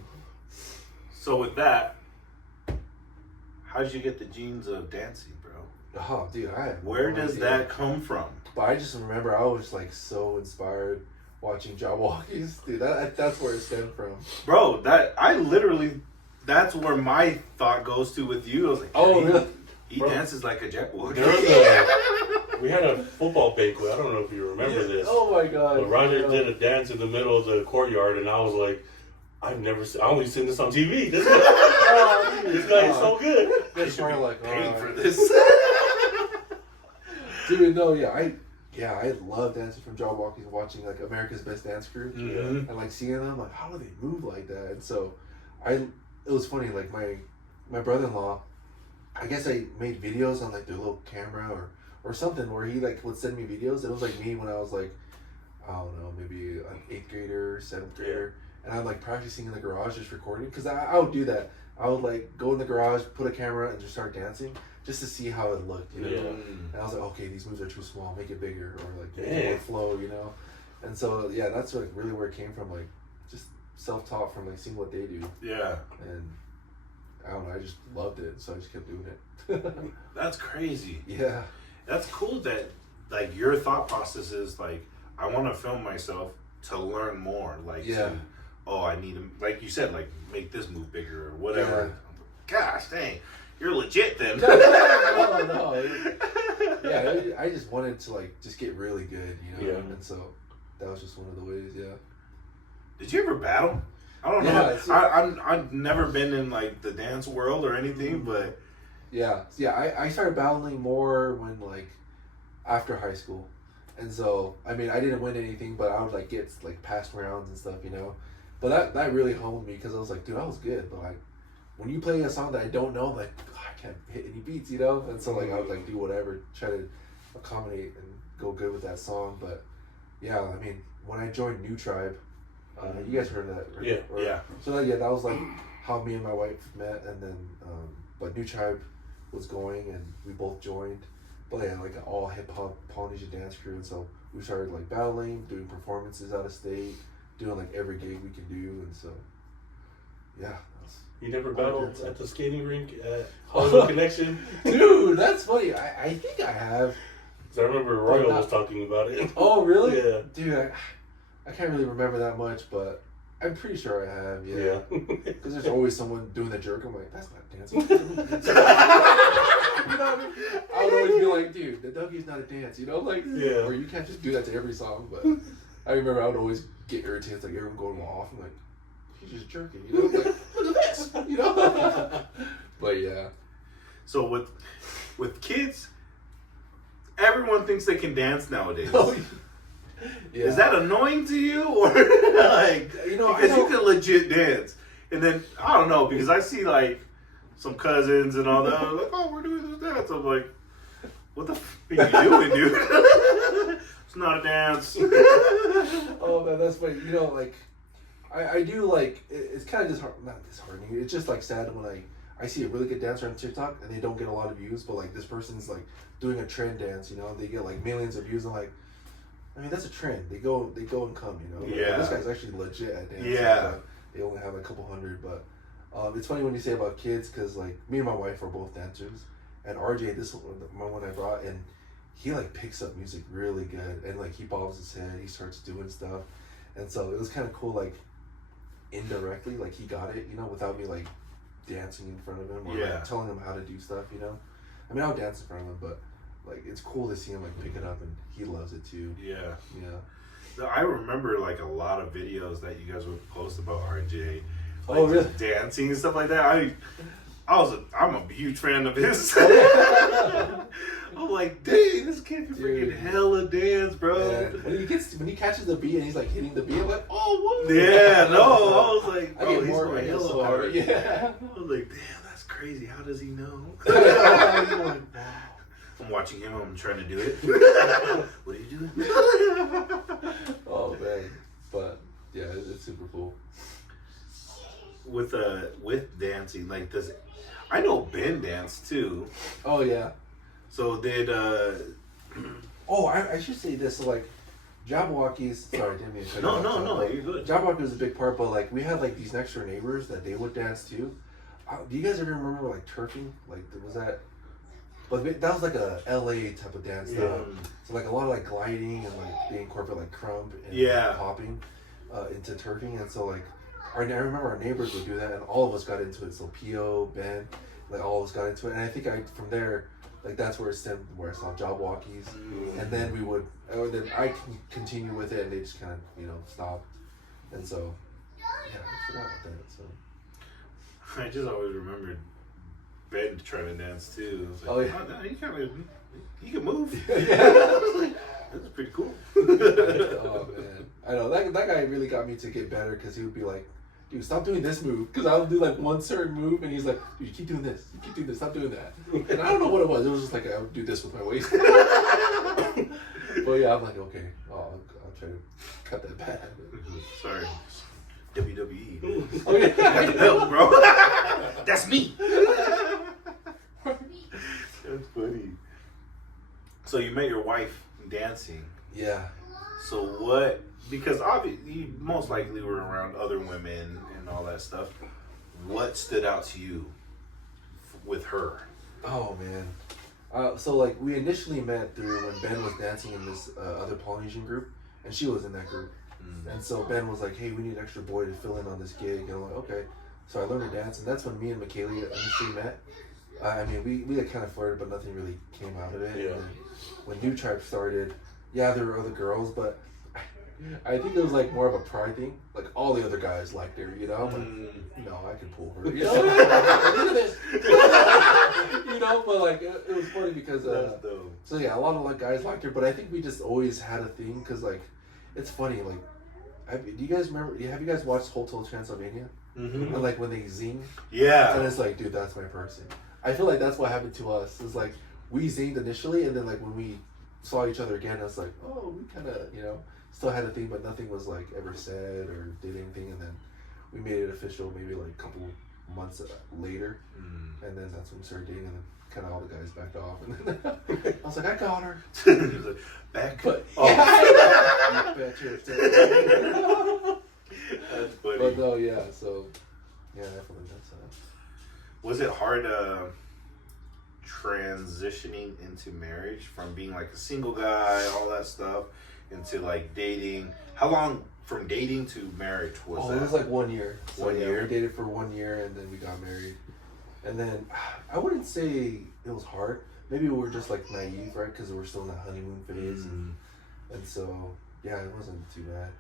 So with that, how did you get the genes of dancing, bro? Oh, dude, Where does that come from? But I just remember I was like so inspired watching Jabberwockies, dude. That's where it stemmed from. Bro, that's where my thought goes to with you. I was like, Oh, really? He Bro, dances like a Jabberwocky. We had a football banquet. I don't know if you remember this. Oh my god. But Roger did a dance in the middle of the courtyard, and I was like, I only seen this on TV. This guy is so good. That's why I'm like, Paying oh, for this. dude, no, I love dancing from Jabberwockies and watching like America's Best Dance Crew Mhm. and like seeing them like how do they move like that? And so it was funny, like my brother-in-law, I guess I made videos on like their little camera or something where he like would send me videos. It was like me when I was like, I don't know, maybe an 8th grader, 7th grader, and I'm like practicing in the garage just recording, because I would do that. I would like go in the garage, put a camera, and just start dancing just to see how it looked, you know. Yeah. And I was like, okay, these moves are too small, make it bigger, or like make Yeah. it more flow, you know. And so yeah, that's like really where it came from, like just self-taught from like seeing what they do, Yeah. and I don't know, I just loved it, so I just kept doing it. That's crazy. Yeah. That's cool that like your thought process is like, I want to film myself to learn more. Like, Yeah. I need to, like you said, like make this move bigger or whatever. Yeah. Gosh, dang, you're legit then. No. Yeah, I just wanted to like just get really good, you know. Yeah. And so that was just one of the ways. Yeah. Did you ever battle? I don't Yeah, know. it's- I've never been in like the dance world or anything, but Yeah. I started battling more when like after high school, and so I mean I didn't win anything, but I would like get like past rounds and stuff, you know. But that really honed me, because I was like, dude, I was good, but like when you play a song that I don't know, I'm like, I can't hit any beats, you know. And so like I would like do whatever, try to accommodate and go good with that song. But yeah, I mean when I joined New Tribe, you guys heard of that, right? Yeah. yeah. So that was like how me and my wife met, and then but New Tribe was going, and we both joined. But yeah, like an all hip hop Polynesian dance crew, and so we started like battling, doing performances out of state, doing like every gig we could do, and so yeah. You never battled at the skating rink at Hollywood Connection? Dude, that's funny. I think I have. 'Cause I remember Royal was talking about it. Oh really? Yeah. Dude, I can't really remember that much, but I'm pretty sure I have. Yeah. Because there's always someone doing the jerk. I'm like, that's not dancing. You know what I mean? I would always be like, dude, the Dougie's not a dance, you know? Like, Yeah. or you can't just do that to every song. But I remember I would always get irritated, like everyone going off. I'm like, he's just jerking, you know? Like, look at this, you know? But yeah. So with kids, everyone thinks they can dance nowadays. Oh, yeah. Is that annoying to you, or like, You know, because I you don't- can legit dance, and then I don't know, because I see like some cousins and all that, I'm like, oh, we're doing this dance. I'm like, what the f are you doing, dude? It's not a dance. Oh man, that's funny. You know, like I do like it's kind of not disheartening. It's just like sad when I see a really good dancer on TikTok and they don't get a lot of views, but like this person's like doing a trend dance, you know, they get like millions of views. I'm like, I mean that's a trend. They go and come, you know. Like, Yeah. this guy's actually legit at dancing. Yeah. But they only have like a couple hundred, but it's funny when you say about kids, because like me and my wife are both dancers, and RJ, this one I brought, and he like picks up music really good, and like he bobs his head, he starts doing stuff, and so it was kind of cool, like indirectly, like he got it, without me like dancing in front of him or like telling him how to do stuff, I mean, I'll dance in front of him, but like it's cool to see him like pick it up, and he loves it too. Yeah. I remember like a lot of videos that you guys would post about RJ, like, really? Dancing and stuff like that. I'm a huge fan of his. I'm like, dang, this kid can freaking hella dance, bro. Yeah. When he catches the beat and he's like hitting the beat, I'm like, oh, what? Yeah, no, I was like, bro, I get he's more going hella so hard. Yeah. I was like, damn, that's crazy. How does he know? I'm like, I'm watching him. I'm trying to do it. What are you doing? Oh man, but yeah, it's super cool. With dancing, like I know Ben danced too. Oh yeah. So did Oh, I should say this. So like, Jabberwockies. Sorry, didn't mean to cut you off. No, you're good. Jabberwocky was a big part, but like we had like these next door neighbors that they would dance too. Do you guys ever remember like turfing? Like was that? But that was like a LA type of dance style. So like a lot of like gliding and like they incorporate like crump and like, popping into turfing, and so like I remember our neighbors would do that, and all of us got into it. So Pio, Ben, like all of us got into it, and I think from there, like that's where it stemmed, where I saw Jabberwockies, and then then I can continue with it, and they just kind of stop, and so yeah, I forgot about that. So I just always remembered Ben trying to dance too. I was like, oh yeah, he can move. I was like, that's pretty cool. Oh man, I know that guy really got me to get better, because he would be like, dude, stop doing this move, because I would do like one certain move, and he's like, dude, you keep doing this, stop doing that. And I don't know what it was. It was just like I would do this with my waist. But yeah, I'm like, okay, I'll try to cut that back. Sorry. WWE. Oh yeah, I can help, bro. That's me. That's funny. So you met your wife dancing. Yeah. So what? Because obviously, you most likely were around other women and all that stuff. What stood out to you with her? Oh man. So like we initially met through when Ben was dancing in this other Polynesian group, and she was in that group. And so Ben was like, hey, we need an extra boy to fill in on this gig. And I'm like, okay. So I learned to dance, and that's when me and McKaylee initially met. I mean, we had kind of flirted, but nothing really came out of it. Yeah. And then when New Tribe started, yeah, there were other girls, but I think it was like more of a pride thing. Like all the other guys liked her, but no, I can pull her. Look at this. But like it was funny because so yeah, a lot of like guys liked her, but I think we just always had a thing, because like it's funny, like do you guys remember? Have you guys watched Hotel Transylvania? Mm-hmm. And like when they zing, yeah, and it's like, dude, that's my person. I feel like that's what happened to us. It's like we zinged initially, and then like when we saw each other again, it's like, oh, we kind of still had a thing, but nothing was like ever said or did anything, and then we made it official maybe like a couple months later, and then that's when we started dating, and then kind of all the guys backed off, and then I was like, I got her. Back, but oh. That's funny. But no, yeah. So yeah, definitely that's. Was it hard transitioning into marriage from being like a single guy, all that stuff, into like dating? How long from dating to marriage was that? It was like 1 year. So, 1 year? We dated for 1 year, and then we got married. And then I wouldn't say it was hard. Maybe we were just like naive, right? Because we're still in that honeymoon phase, and so yeah, it wasn't too bad.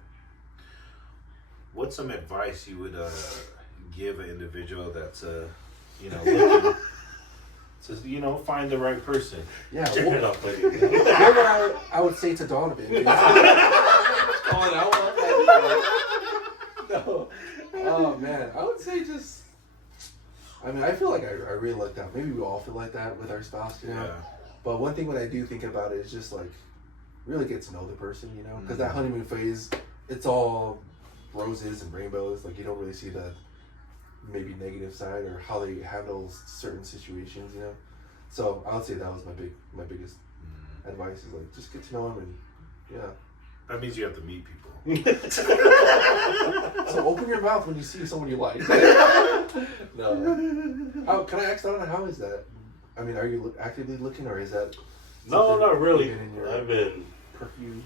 What's some advice you would give an individual that's looking to find the right person? Yeah, Check it out, buddy. what I would say to Donovan is call it out. No. Oh man, I would say just. I mean, I feel like I really like that. Maybe we all feel like that with our spouse, Yeah. But one thing when I do think about it is just like really get to know the person, because that honeymoon phase, it's all roses and rainbows. Like you don't really see the maybe negative side or how they handle certain situations, So I would say that was my biggest advice is like just get to know them, and yeah. That means you have to meet people. So open your mouth when you see someone you like. No. Can I ask Donna, how is that? I mean, are you actively looking, or is that? No, not really. In your I've been. purview?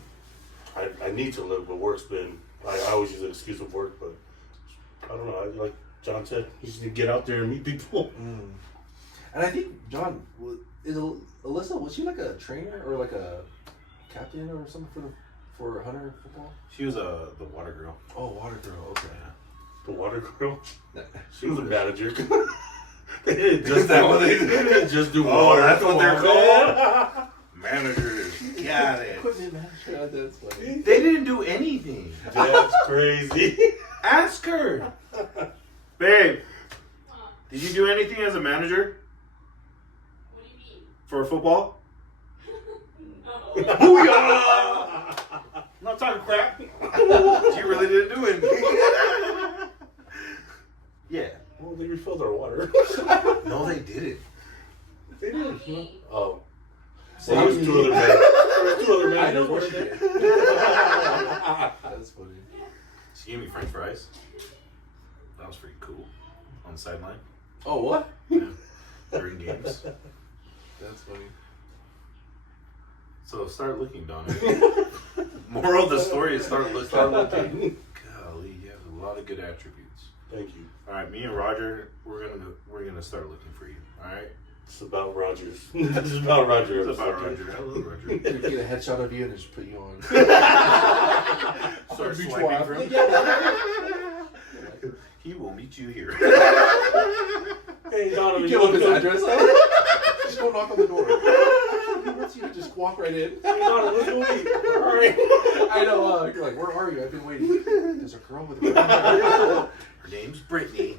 I need to look, but work's been. I always use an excuse of work, but I don't know. Like John said, you just need to get out there and meet people. And I think John is Alyssa. Was she like a trainer or like a captain or something for Hunter football? She was the water girl. Oh, water girl. Okay. The water girl. Yeah. She was a manager. They didn't just Is that what they They didn't just do Oh, water. that's what they're Come on, called? Managers. Got it. Equipment manager. That's funny. They didn't do anything. man. That's crazy. Ask her. Babe, did you do anything as a manager What do you mean? for football? No. Booyah! I'm not talking crap. She really didn't do anything. Yeah. Well, they refilled our water. No, they didn't. They did. Not me. Oh. So Well, there was two other men. There was two other I know managers, what weren't she there? did. That's funny. She gave me French fries. That was pretty cool. On the sideline. Oh, what? Yeah. During games. That's funny. So start looking, Donna. Moral of the story is start looking. Start looking. Golly, you have a lot of good attributes. Thank you. All right, me and Roger, we're gonna start looking for you. All right. It's about Rogers. It's about Roger. It's about Roger. I love Roger. We get a headshot of you and just put you on. Start Mutual swiping app. from. He will meet you here. Hey, Donovan, Give up his address. Just go knock on the door. He wants you to just walk right in. Donovan, let's go eat. All right. I know. You're like, where are you? I've been waiting. There's a girl with a red. Her name's Brittany.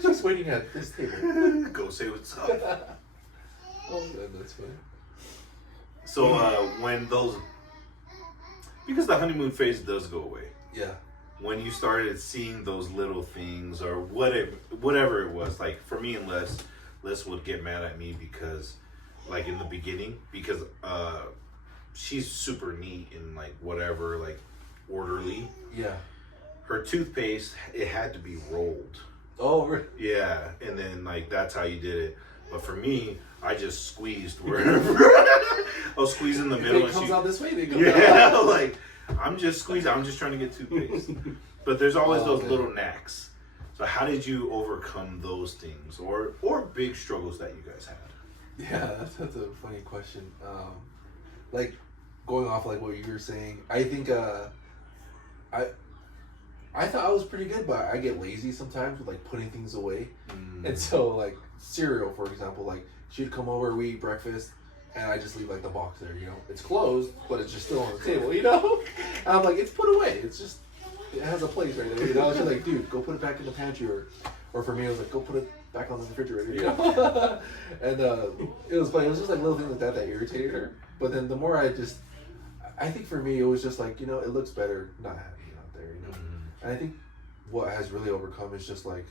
She's waiting at this table. Go say what's up. Oh, that's funny. So when those, because the honeymoon phase does go away. Yeah. When you started seeing those little things or whatever it was, like for me and Les would get mad at me because, like in the beginning, because she's super neat and like whatever, like orderly. Yeah. Her toothpaste, it had to be rolled. Oh, really? Yeah, and then like that's how you did it. But for me, I just squeezed wherever. I was squeezing the middle. If it comes out this way, they go yeah, out. like I'm just squeezing. I'm just trying to get toothpaste. But there's always those man. little knacks. So how did you overcome those things, or big struggles that you guys had? Yeah, that's a funny question. Like going off like what you were saying, I think I thought I was pretty good, but I get lazy sometimes with like putting things away. And so like cereal, for example, like she'd come over, we eat breakfast, and I just leave like the box there, you know. It's closed, but it's just still on the table, you know. And I'm like, it's put away. It's just, it has a place right there, you know. She's like, dude, go put it back in the pantry, or for me, it was like, go put it back on the refrigerator, you know. And it was funny. It was just like little things like that irritated her. But then the more I think for me, it was just like, you know, it looks better not having it out there, you know. And I think what has really overcome is just like,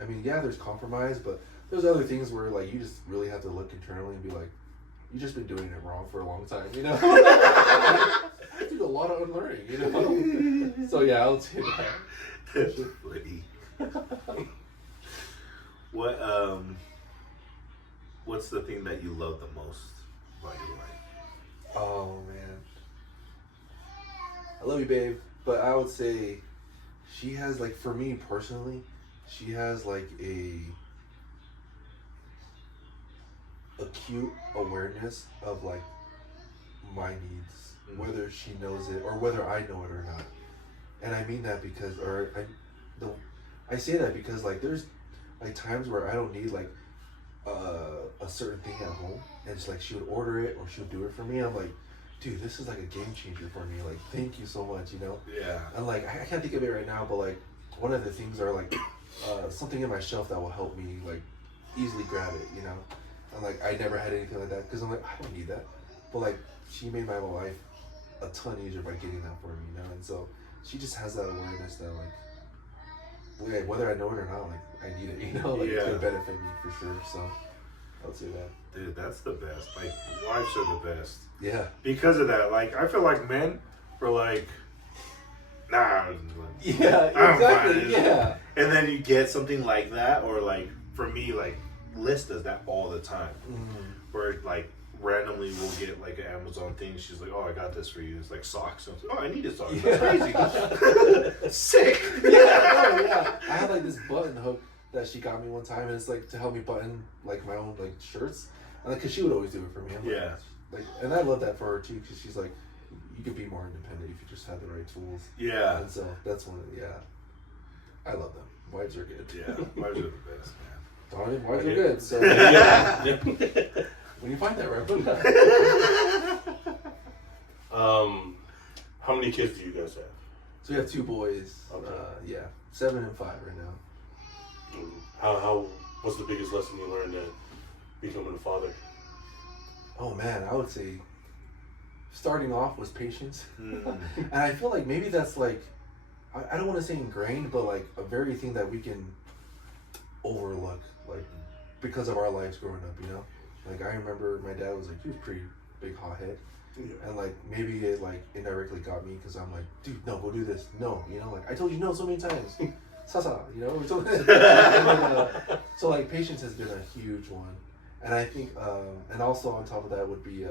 I mean, yeah, there's compromise, but there's other things where like you just really have to look internally and be like, you've just been doing it wrong for a long time, you know. I do a lot of unlearning, you know. So yeah, I'll say that. That's funny. What's the thing that you love the most about your wife? Oh man, I love you, babe. But I would say she has like, for me personally, she has like a acute awareness of like my needs, whether she knows it or whether I know it or not. And I mean that because, I say that because like there's like times where I don't need like a certain thing at home, and it's like she would order it or she would do it for me. I'm like, dude, this is like a game changer for me. Like, thank you so much, you know? Yeah. And like, I can't think of it right now, but like, one of the things are like, something in my shelf that will help me like easily grab it, you know? And like, I never had anything like that because I'm like, I don't need that. But like, she made my life a ton easier by getting that for me, you know? And so she just has that awareness that like, whether I know it or not, like, I need it, you know? Like, it's gonna benefit me for sure. So I would say that. Dude, that's the best. Like, wives are the best. Yeah. Because of that, like, I feel like men are like, nah. Yeah, I'm exactly. fine. Yeah. And then you get something like that, or like, for me, like Liz does that all the time. Mm. Where like randomly we'll get like an Amazon thing. She's like, "Oh, I got this for you." It's like socks. And I was like, "Oh, I needed socks." That's crazy. Sick. Yeah. I had like this button hook that she got me one time, and it's like to help me button like my own like shirts, and like, cause she would always do it for me. I'm Yeah. Like, and I love that for her too, cause she's like, you could be more independent if you just had the right tools. Yeah. And so that's one. I love them. Wives are good. Yeah. Wives are the best, man. Darn, wives are Okay. good. So Yeah. when you find that right, How many kids do you guys have? so we have 2 boys. Okay. 7 and 5 right now. How what's the biggest lesson you learned in becoming a father? Oh man, I would say starting off was patience. Mm. And I feel like maybe that's like, I don't want to say ingrained, but like a very thing that we can overlook, like because of our lives growing up, you know? Like I remember my dad was like, he was pretty big hothead. Yeah. And like maybe it like indirectly got me because I'm like, dude, no, go do this. No, you know, like I told you no so many times. Sasa, you know? So like patience has been a huge one. And I think, and also on top of that would be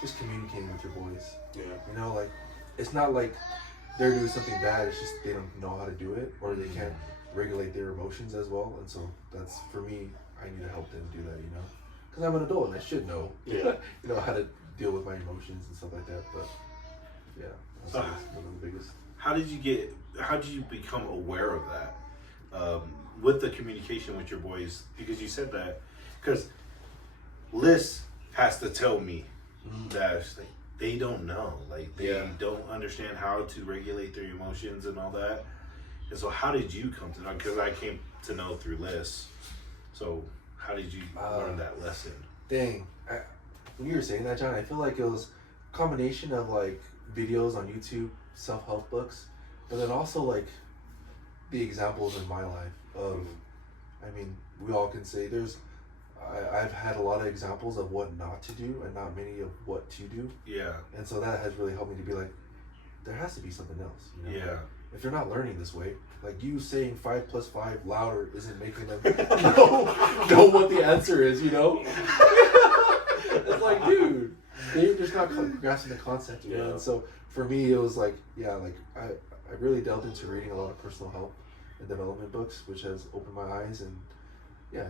just communicating with your boys. Yeah. You know, like it's not like they're doing something bad. It's just they don't know how to do it, or they can't regulate their emotions as well. And so that's for me. I need to help them do that. You know, because I'm an adult and I should know. Yeah. You know how to deal with my emotions and stuff like that. But yeah, that's one of the biggest. How did you become aware of that with the communication with your boys? Because you said that, because Liz has to tell me that like, they don't know, like they don't understand how to regulate their emotions and all that. And so how did you come to know? Because I came to know through Liz. So how did you learn that lesson? Dang, when you were saying that, John, I feel like it was a combination of like videos on YouTube, self-help books, but then also like the examples in my life of, I mean, we all can say I've had a lot of examples of what not to do and not many of what to do. Yeah. And so that has really helped me to be like, there has to be something else, you know? Yeah. If you're not learning this way, like you saying 5 + 5 louder isn't making them know what the answer is, you know? It's like, dude, they're just not grasping the concept, you know? And so for me, it was like, I really delved into reading a lot of personal help and development books, which has opened my eyes, and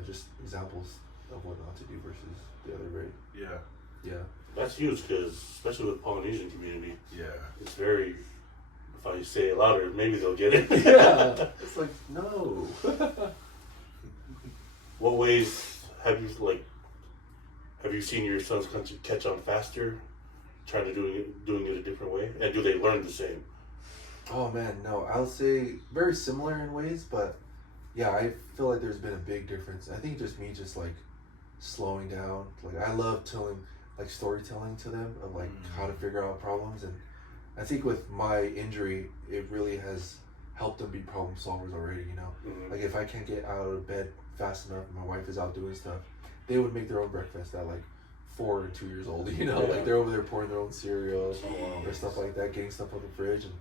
just examples of what not to do versus the other way. Yeah. That's huge because, especially with Polynesian community, Yeah. it's very. If I say it louder, maybe they'll get it. Yeah. It's like, no. What ways have you seen your sons catch on faster, trying to doing it a different way, and do they learn the same? Oh man, no. I would say very similar in ways, but yeah, I feel like there's been a big difference. I think just me just like slowing down. Like I love telling like storytelling to them of like how to figure out problems, and I think with my injury, it really has helped them be problem solvers already, you know? Mm-hmm. Like if I can't get out of bed fast enough and my wife is out doing stuff, they would make their own breakfast at like 4 and 2 years old, you know? Yeah. Like they're over there pouring their own cereal or stuff like that, getting stuff from the fridge, and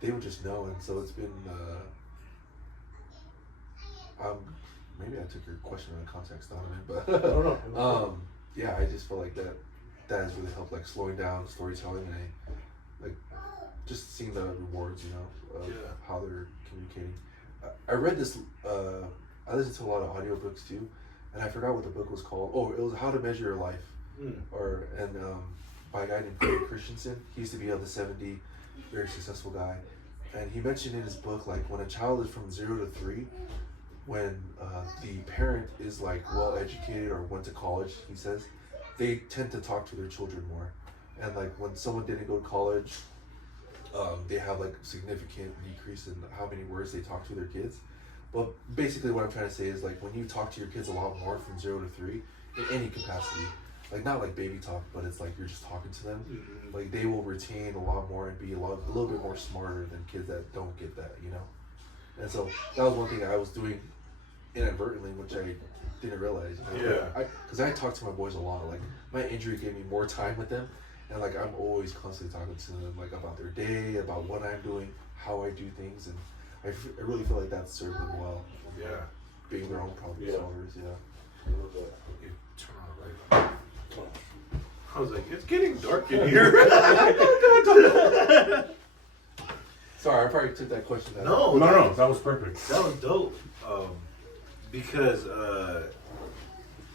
they would just know. And so it's been, maybe I took your question out of context, Donovan, but I don't know. yeah, I just feel like that has really helped, like slowing down storytelling, and like just seeing the rewards, you know, of how they're communicating. I read this, I listened to a lot of audiobooks too, and I forgot what the book was called. Oh, it was How to Measure Your Life, by a guy named Craig Christensen. He used to be of the 70, very successful guy, and he mentioned in his book, like when a child is from 0 to 3, when the parent is like well educated or went to college, he says, they tend to talk to their children more. And like when someone didn't go to college, they have like significant decrease in how many words they talk to their kids. But basically what I'm trying to say is like when you talk to your kids a lot more from 0 to 3, in any capacity, like not like baby talk, but it's like you're just talking to them, like they will retain a lot more and be a little bit more smarter than kids that don't get that, you know? And so that was one thing I was doing inadvertently, which I didn't realize. You know? Yeah. Because I talk to my boys a lot. Like my injury gave me more time with them, and like I'm always constantly talking to them like about their day, about what I'm doing, how I do things, and I really feel like that served them well. Yeah. Being their own problem solvers. Yeah. You turn on the light. Come on. I was like, it's getting dark in here. Sorry, I probably took that question. No, No, that was perfect. that was dope. Because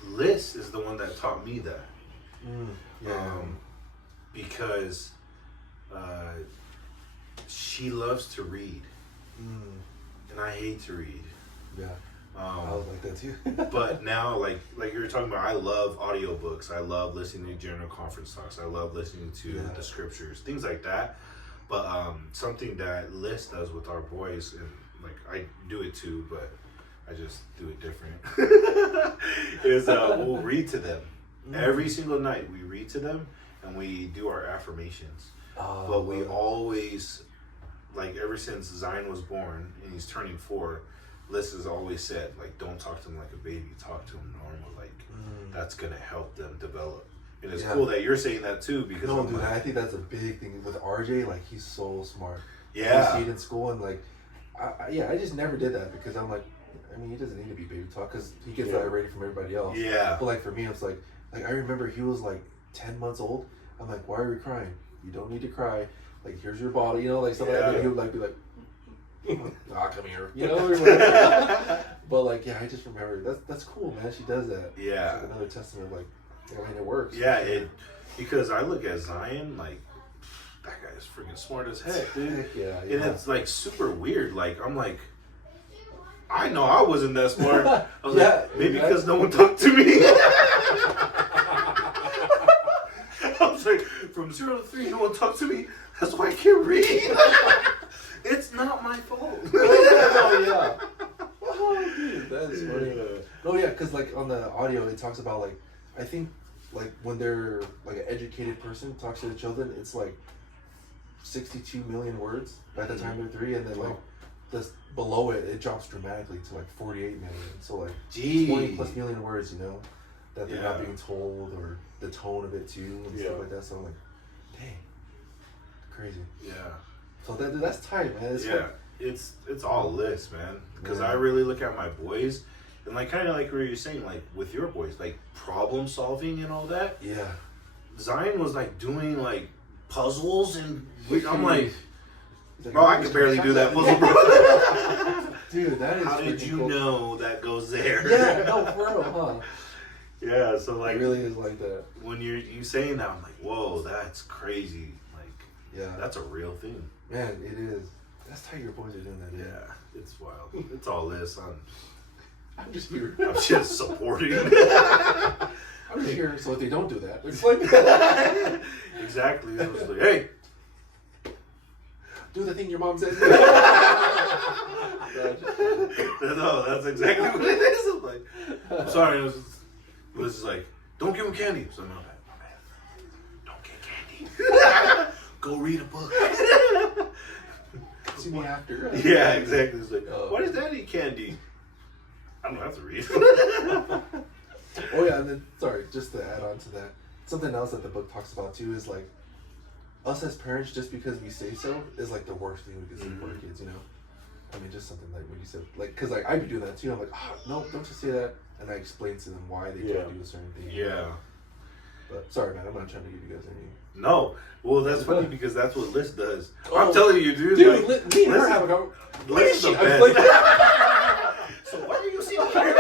Liz is the one that taught me that. Yeah. Because she loves to read, and I hate to read. Yeah. I was like that too. But now, like you were talking about, I love audiobooks. I love listening to general conference talks. I love listening to the scriptures, things like that. But something that Liz does with our boys, and like I do it too, but I just do it different, is we'll read to them. Every single night we read to them, and we do our affirmations. But we always, like ever since Zion was born, and he's turning 4, Liz has always said, like, don't talk to him like a baby, talk to him normal, like that's gonna help them develop. And it's cool that you're saying that too, because no, dude, I think that's a big thing with RJ. Like, he's so smart. Yeah, you see it in school, and like, I just never did that because I'm like, I mean, he doesn't need to be baby talk because he gets that already from everybody else. Yeah, but like for me, it's like I remember he was like 10 months old. I'm like, why are you crying? You don't need to cry. Like, here's your bottle, you know, like stuff like that. And he would like be like, come here, you know. Or but like, yeah, I just remember that's cool, man. She does that. Yeah, it's like another testament of like, I mean, it works. Yeah, because I look at Zion, like, that guy is freaking smart as heck, dude. Heck yeah. And it's like super weird. Like, I'm like, I know I wasn't that smart. I was like, maybe because no one talked to me. I was like, from 0 to 3, no one talked to me. That's why I can't read. It's not my fault. Oh, dude, that's funny. No, yeah, because like on the audio, it talks about like, I think like when they're like an educated person talks to the children, it's like 62 million words by the time they're 3, and then like this below it drops dramatically to like 48 million. So like 20 plus million words, you know, that they're not being told, or the tone of it too, and stuff like that. So I'm like, dang, crazy. Yeah. So that's tight, man. It's all Liz, man. Because I really look at my boys, and like kind of like what you're saying, like with your boys, like problem solving and all that. Yeah. Zion was like doing like puzzles, and I'm like, bro, I can barely do that puzzle, bro. Dude, that is. How did you know that goes there? Yeah, no, for real, huh? Yeah, so like it really is like that. When you saying that, I'm like, whoa, that's crazy. Like, yeah, that's a real thing. Man, it is. That's how your boys are doing that. Yeah, it's wild. It's all this. I'm just here. I'm just supporting. I'm just here so if they don't do that, it's like exactly. It was like, hey, do the thing your mom says. No, that's exactly what it is. I'm like, I'm sorry. It was just like, don't give him candy. So I'm like, don't get candy. Go read a book. See me after. Yeah, exactly. It's like, why does Dad eat candy? I don't have to read. Oh yeah, and then sorry, just to add on to that, something else that the book talks about too is like, us as parents, just because we say so, is like the worst thing we can say for our kids, you know? I mean, just something like what you said, like, cause like I be doing that too. I'm like, no, don't just say that, and I explain to them why they can't do a certain thing. Yeah. But sorry, man, I'm not trying to give you guys any. No, well, that's funny because that's what Liz does. I'm telling you, dude. Dude, like, me and her have a go. Liz is the best. So why are you seeing here?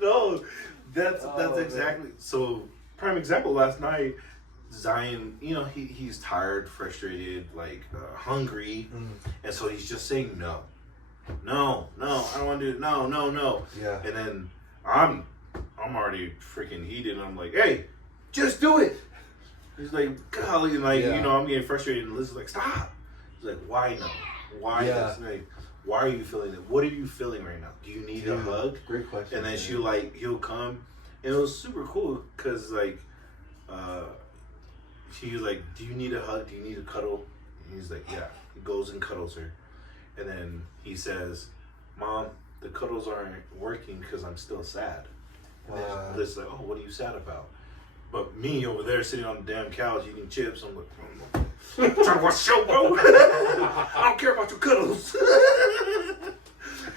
No, that's exactly. Man. So prime example. Last night, Zion, you know, he's tired, frustrated, like hungry, and so he's just saying no, I don't want to do it. No. Yeah. And then I'm already freaking heated. And I'm like, hey, just do it. He's like, golly, and like, you know, I'm getting frustrated, and Liz is like, stop. He's like, why no? Why this? Like, why are you feeling it? What are you feeling right now? Do you need a hug? Great question. And then he'll come, and it was super cool because like, she was like, do you need a hug? Do you need a cuddle? And he's like, yeah. He goes and cuddles her, and then he says, Mom, the cuddles aren't working because I'm still sad. And then Liz's like, oh, what are you sad about? But me over there sitting on the damn couch eating chips, I'm like, I'm trying to watch the show, bro. I don't care about your cuddles.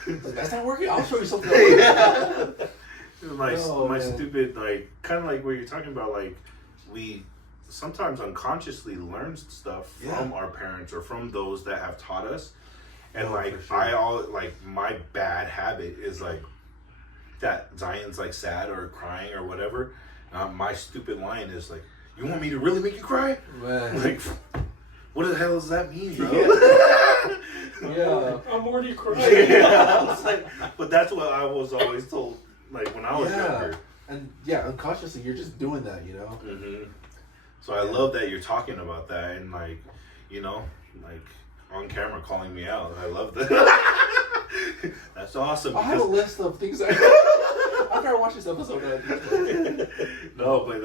That's not working. I'll show you something. That works. my man. stupid, like, kind of like what you're talking about, like, we sometimes unconsciously learn stuff from our parents or from those that have taught us. And like, for sure. like, my bad habit is like that Zion's like sad or crying or whatever. My stupid line is like, you want me to really make you cry? Man. Like, what the hell does that mean, bro? Yeah. I'm already crying. I was like, but that's what I was always told, like, when I was younger. And yeah, unconsciously, you're just doing that, you know? Mm-hmm. So I love that you're talking about that and, like, you know, like, on camera calling me out. I love that. That's awesome. I have a list of things after I watch this episode. No, but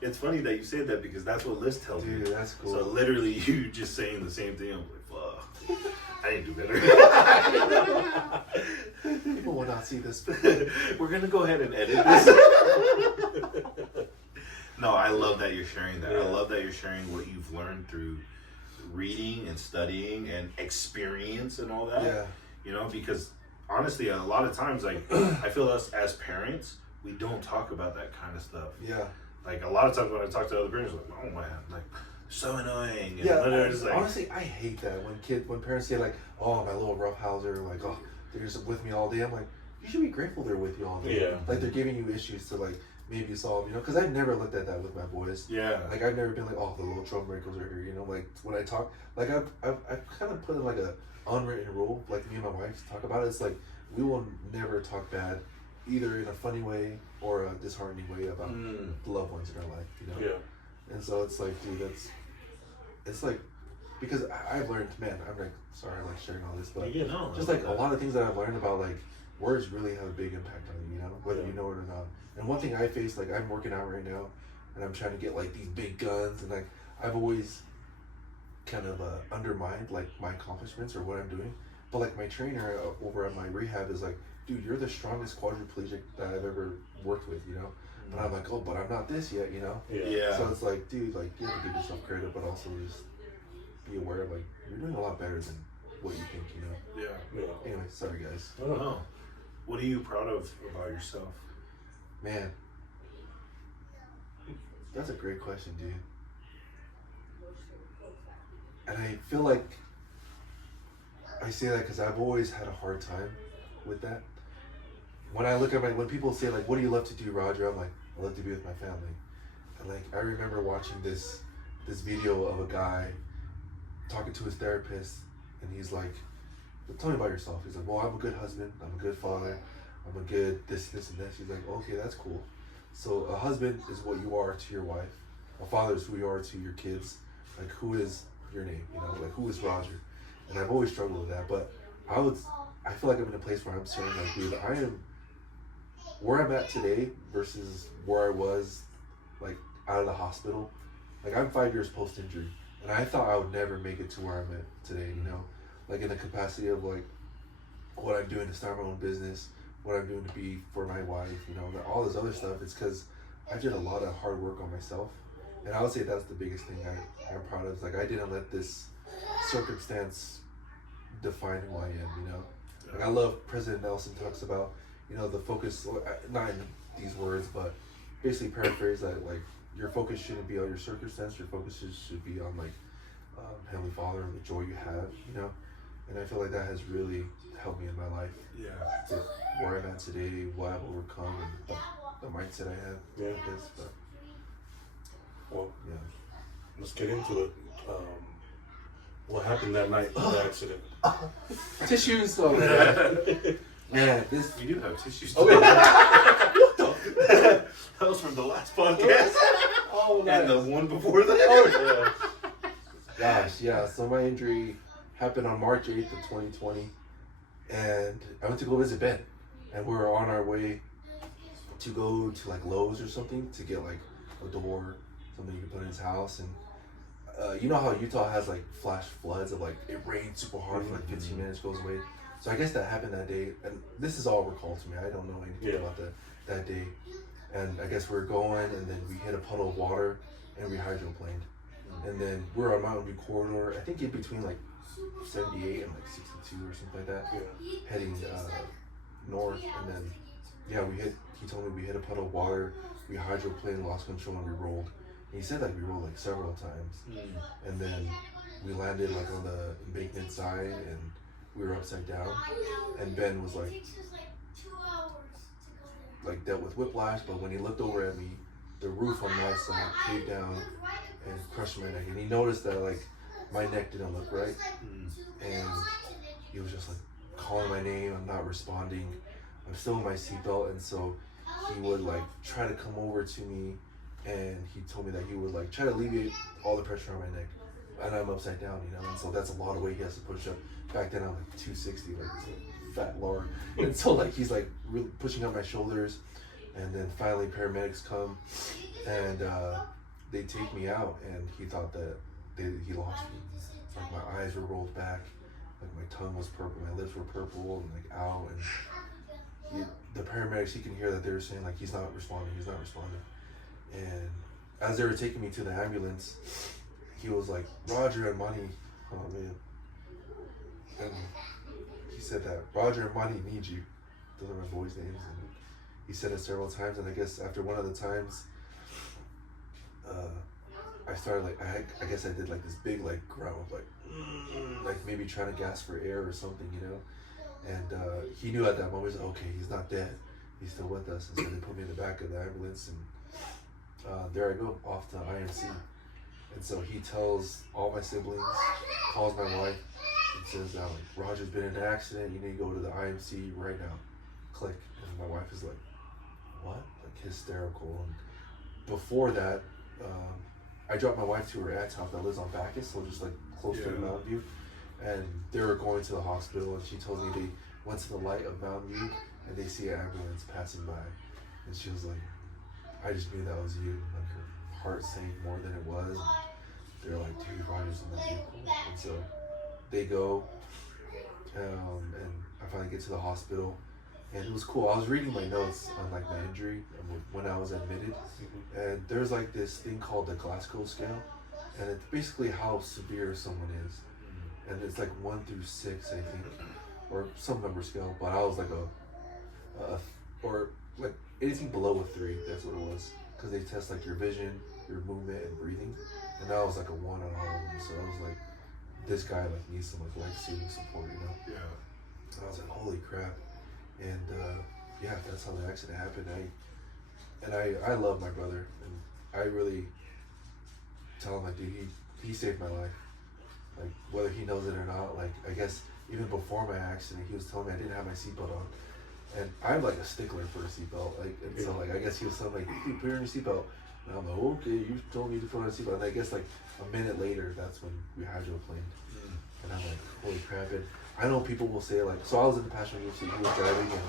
it's funny that you say that because that's what Liz tells me. Dude, that's cool. So literally, you just saying the same thing. I'm like, fuck, I need to do better. People will not see this. We're gonna go ahead and edit this. No, I love that you're sharing that. I love that you're sharing what you've learned through reading and studying and experience and all that. Yeah. You know, because honestly, a lot of times, like, I feel us as parents, we don't talk about that kind of stuff. Yeah. Like, a lot of times when I talk to other parents, like, oh man, like, so annoying. And Yeah. just like, Honestly, I hate that when parents say like, "Oh, my little roughhouser," like, "Oh, they're just with me all day." I'm like, you should be grateful they're with you all day. Yeah. Like they're giving you issues to like maybe solve, you know? Because I've never looked at that with my boys. yeah. Like I've never been like, "Oh, the little troublemakers are here," you know? Like when I talk, like I've kind of put in like a unwritten rule, like me and my wife talk about it. It's like we will never talk bad, either in a funny way or a disheartening way about the loved ones in our life, you know? Yeah. And so it's like, dude, it's like, because I've learned, man, I'm like, sorry, I like sharing all this, but Yeah, no, just like a lot of things that I've learned about, like, words really have a big impact on you, you know, whether you know it or not. And one thing I face, like, I'm working out right now, and I'm trying to get, like, these big guns, and, like, I've always kind of undermined, like, my accomplishments or what I'm doing. But, like, my trainer over at my rehab is like, dude, you're the strongest quadriplegic that I've ever worked with, you know? And I'm like, oh, but I'm not this yet, you know? Yeah. So it's like, dude, like, you have to give yourself credit, but also just be aware of, like, you're doing a lot better than what you think, you know? Yeah. Anyway, sorry, guys. Oh. Oh. What are you proud of about yourself? Man. That's a great question, dude. And I feel like I say that because I've always had a hard time with that. When I look at when people say, like, what do you love to do, Roger? I'm like, I love to be with my family. And, like, I remember watching this video of a guy talking to his therapist, and he's like, well, tell me about yourself. He's like, well, I'm a good husband, I'm a good father, I'm a good this, and this. He's like, okay, that's cool. So a husband is what you are to your wife. A father is who you are to your kids. Like, who is your name? You know, like, who is Roger? And I've always struggled with that. But I feel like I'm in a place where I'm saying, like, dude, I am where I'm at today versus where I was, like, out of the hospital. Like, I'm 5 years post-injury. And I thought I would never make it to where I'm at today, you know? Like, in the capacity of, like, what I'm doing to start my own business, what I'm doing to be for my wife, you know, all this other stuff. It's because I did a lot of hard work on myself. And I would say that's the biggest thing I'm proud of. Is like, I didn't let this circumstance define who I am, you know? Like, I love President Nelson talks about, you know, the focus, not in these words, but basically paraphrase that, like, your focus shouldn't be on your circumstance, your focus should be on, like, Heavenly Father and the joy you have, you know? And I feel like that has really helped me in my life. Yeah. With where I'm at today, what I've overcome, and the mindset I have. Yeah. With this, but, Well, yeah. let's get into it. What happened that night, the accident? Tissues, oh man. Man, this. You do have tissues. Okay. What the? That was from the last podcast. Oh, And the nice. one before that. Oh, Gosh, yeah. So my injury happened on March 8th of 2020, and I went to go visit Ben, and we were on our way to go to like Lowe's or something to get like a door, something you can put in his house, and you know how Utah has like flash floods of like it rains super hard for like 15 minutes, goes away. So I guess that happened that day, and this is all recalled to me. I don't know anything about that day. And I guess we were going, and then we hit a puddle of water, and we hydroplaned. And then we're on Mountain View corridor, I think in between like 78 and like 62 or something like that, Yeah. heading north. And then yeah, he told me we hit a puddle of water, we hydroplaned, lost control, and we rolled. And he said like we rolled like several times. And then we landed like on the embankment side and we were upside down. And Ben was like dealt with whiplash, but when he looked over at me, the roof on my side caved down and crushed my neck. And he noticed that like my neck didn't look right. And he was just like calling my name, I'm not responding. I'm still in my seatbelt, and so he would like try to come over to me, and he told me that he would like try to alleviate all the pressure on my neck. And I'm upside down, you know, and so that's a lot of weight he has to push up. Back then I'm like 260, like fat lord. And so like he's like really pushing up my shoulders, and then finally paramedics come and they take me out, and he thought that he lost me. Like my eyes were rolled back, like my tongue was purple, my lips were purple and like out, and the paramedics, he can hear that they were saying like he's not responding. And as they were taking me to the ambulance, he was like, Roger and Money, oh man. And he said that Roger and Money need you. Those are my boys' names. And he said it several times, and I guess after one of the times, I started like, I guess I did like this big like growl, like maybe trying to gasp for air or something, you know? And he knew at that moment, okay, he's not dead. He's still with us. And so they put me in the back of the ambulance, and there I go, off to IMC. And so he tells all my siblings, calls my wife, and says, like, Roger's been in an accident, you need to go to the IMC right now. Click. And my wife is like, what? Like hysterical. And before that, I dropped my wife to her aunt's house that lives on Bacchus, so just like close to Mountain View. And they were going to the hospital, and she told me they went to the light of Mountain View and they see an ambulance passing by. And she was like, I just knew that was you. Like her heart sank more than it was. And they're like, dude, Roger's in the vehicle. And so they go, and I finally get to the hospital. And it was cool. I was reading my notes on like my injury when I was admitted. And there's like this thing called the Glasgow scale. And it's basically how severe someone is. And it's like 1 through 6, I think, or some number scale. But I was like or like anything below a 3. That's what it was, because they test like your vision, your movement, and breathing. And I was like a 1 on all of them. So I was like, this guy like needs some like life-saving support, you know? Yeah. And I was like, holy crap. And yeah, that's how the accident happened. I love my brother, and I really tell him like, dude, he saved my life. Like, whether he knows it or not, like, I guess even before my accident, he was telling me I didn't have my seatbelt on. And I'm like a stickler for a seatbelt. Like, and so like, I guess he was telling me, like, dude, put on your seatbelt. And I'm like, okay, you told me to put on a seatbelt. And I guess like a minute later, that's when we hydroplaned. And I'm like, holy crap. And I know people will say like, so I was in the passenger seat, he was driving, and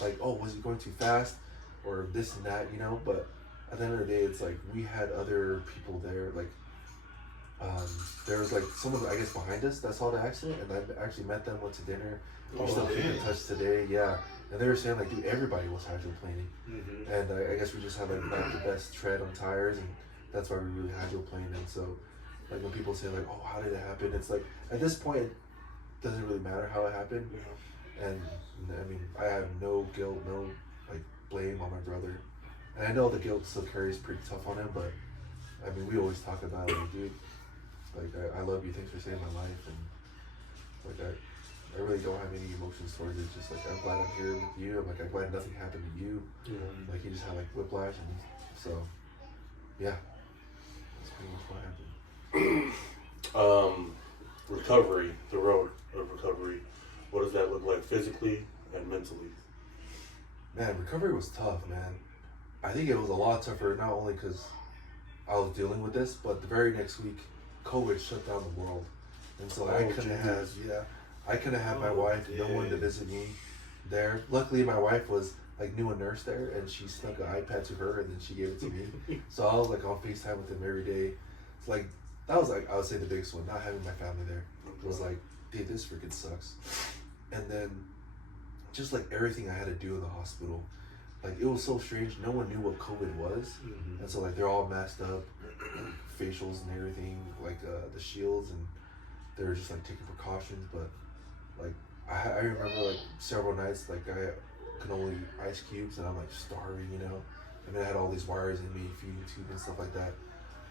like, oh, was he going too fast? Or this and that, you know? But at the end of the day, it's like, we had other people there, like, there was like someone, I guess, behind us that saw the accident, and I actually met them, went to dinner. We're still keeping in touch today, yeah. And they were saying like, dude, everybody was hydroplaning. And I guess we just had like not the best tread on tires, and that's why we really hydroplaned. And so, like when people say like, oh, how did it happen? It's like, at this point, it doesn't really matter how it happened. And I mean, I have no guilt, no like blame on my brother. And I know the guilt still carries pretty tough on him, but I mean, we always talk about it, like, dude, like, I love you, thanks for saving my life, and like, I really don't have any emotions towards it, just like, I'm glad I'm here with you, I'm like, I'm glad nothing happened to you, like, he just had like whiplash, and so, yeah, that's pretty much what happened. Recovery, the road of recovery, what does that look like physically and mentally? Man, recovery was tough, man. I think it was a lot tougher, not only because I was dealing with this, but the very next week, COVID shut down the world. And so I couldn't have my wife, no one to visit me there. Luckily, my wife was like knew a nurse there, and she snuck an iPad to her, and then she gave it to me. So I was like on FaceTime with him every day. It's like, that was like, I would say the biggest one, not having my family there. It was like, dude, this freaking sucks. And then just like everything I had to do in the hospital, like it was so strange. No one knew what COVID was. And so like they're all masked up, facials and everything, like the shields, and they were just like taking precautions. But like I remember like several nights like I could only eat ice cubes, and I'm like starving, you know. And then I had all these wires in me, feeding tube and stuff like that.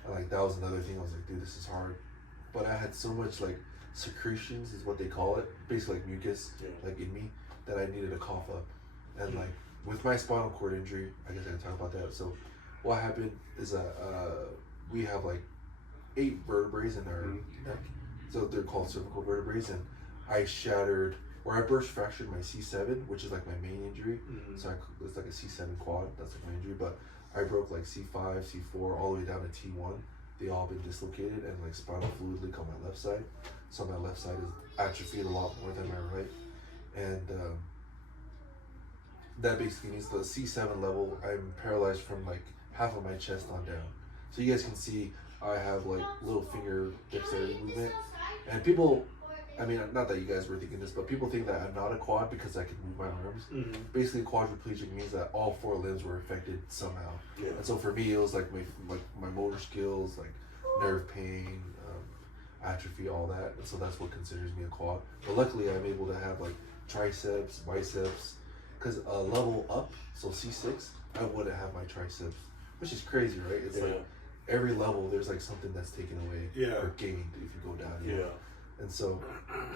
And like that was another thing. I was like, dude, this is hard. But I had so much like secretions, is what they call it, basically like mucus, like in me, that I needed to cough up. And like with my spinal cord injury, I guess I can talk about that. So what happened is that we have like 8 vertebrae in our neck. So they're called cervical vertebrae, and I burst fractured my C7, which is like my main injury. So it's like a C7 quad, that's like my injury. But I broke like C5, C4, all the way down to T1. They all been dislocated, and like spinal fluid leak on my left side. So my left side is atrophied a lot more than my right. And that basically means the C7 level, I'm paralyzed from like half of my chest on down. So you guys can see I have like little finger dexterity movement. And people, I mean, not that you guys were thinking this, but people think that I'm not a quad because I can move my arms. Basically, quadriplegic means that all 4 limbs were affected somehow. And so for me, it was like my motor skills, like nerve pain, atrophy, all that. And so that's what considers me a quad. But luckily, I'm able to have like triceps, biceps, because a level up, so C6, I wouldn't have my triceps, which is crazy, right? It's like every level, there's like something that's taken away or gained if you go down. You know? And so,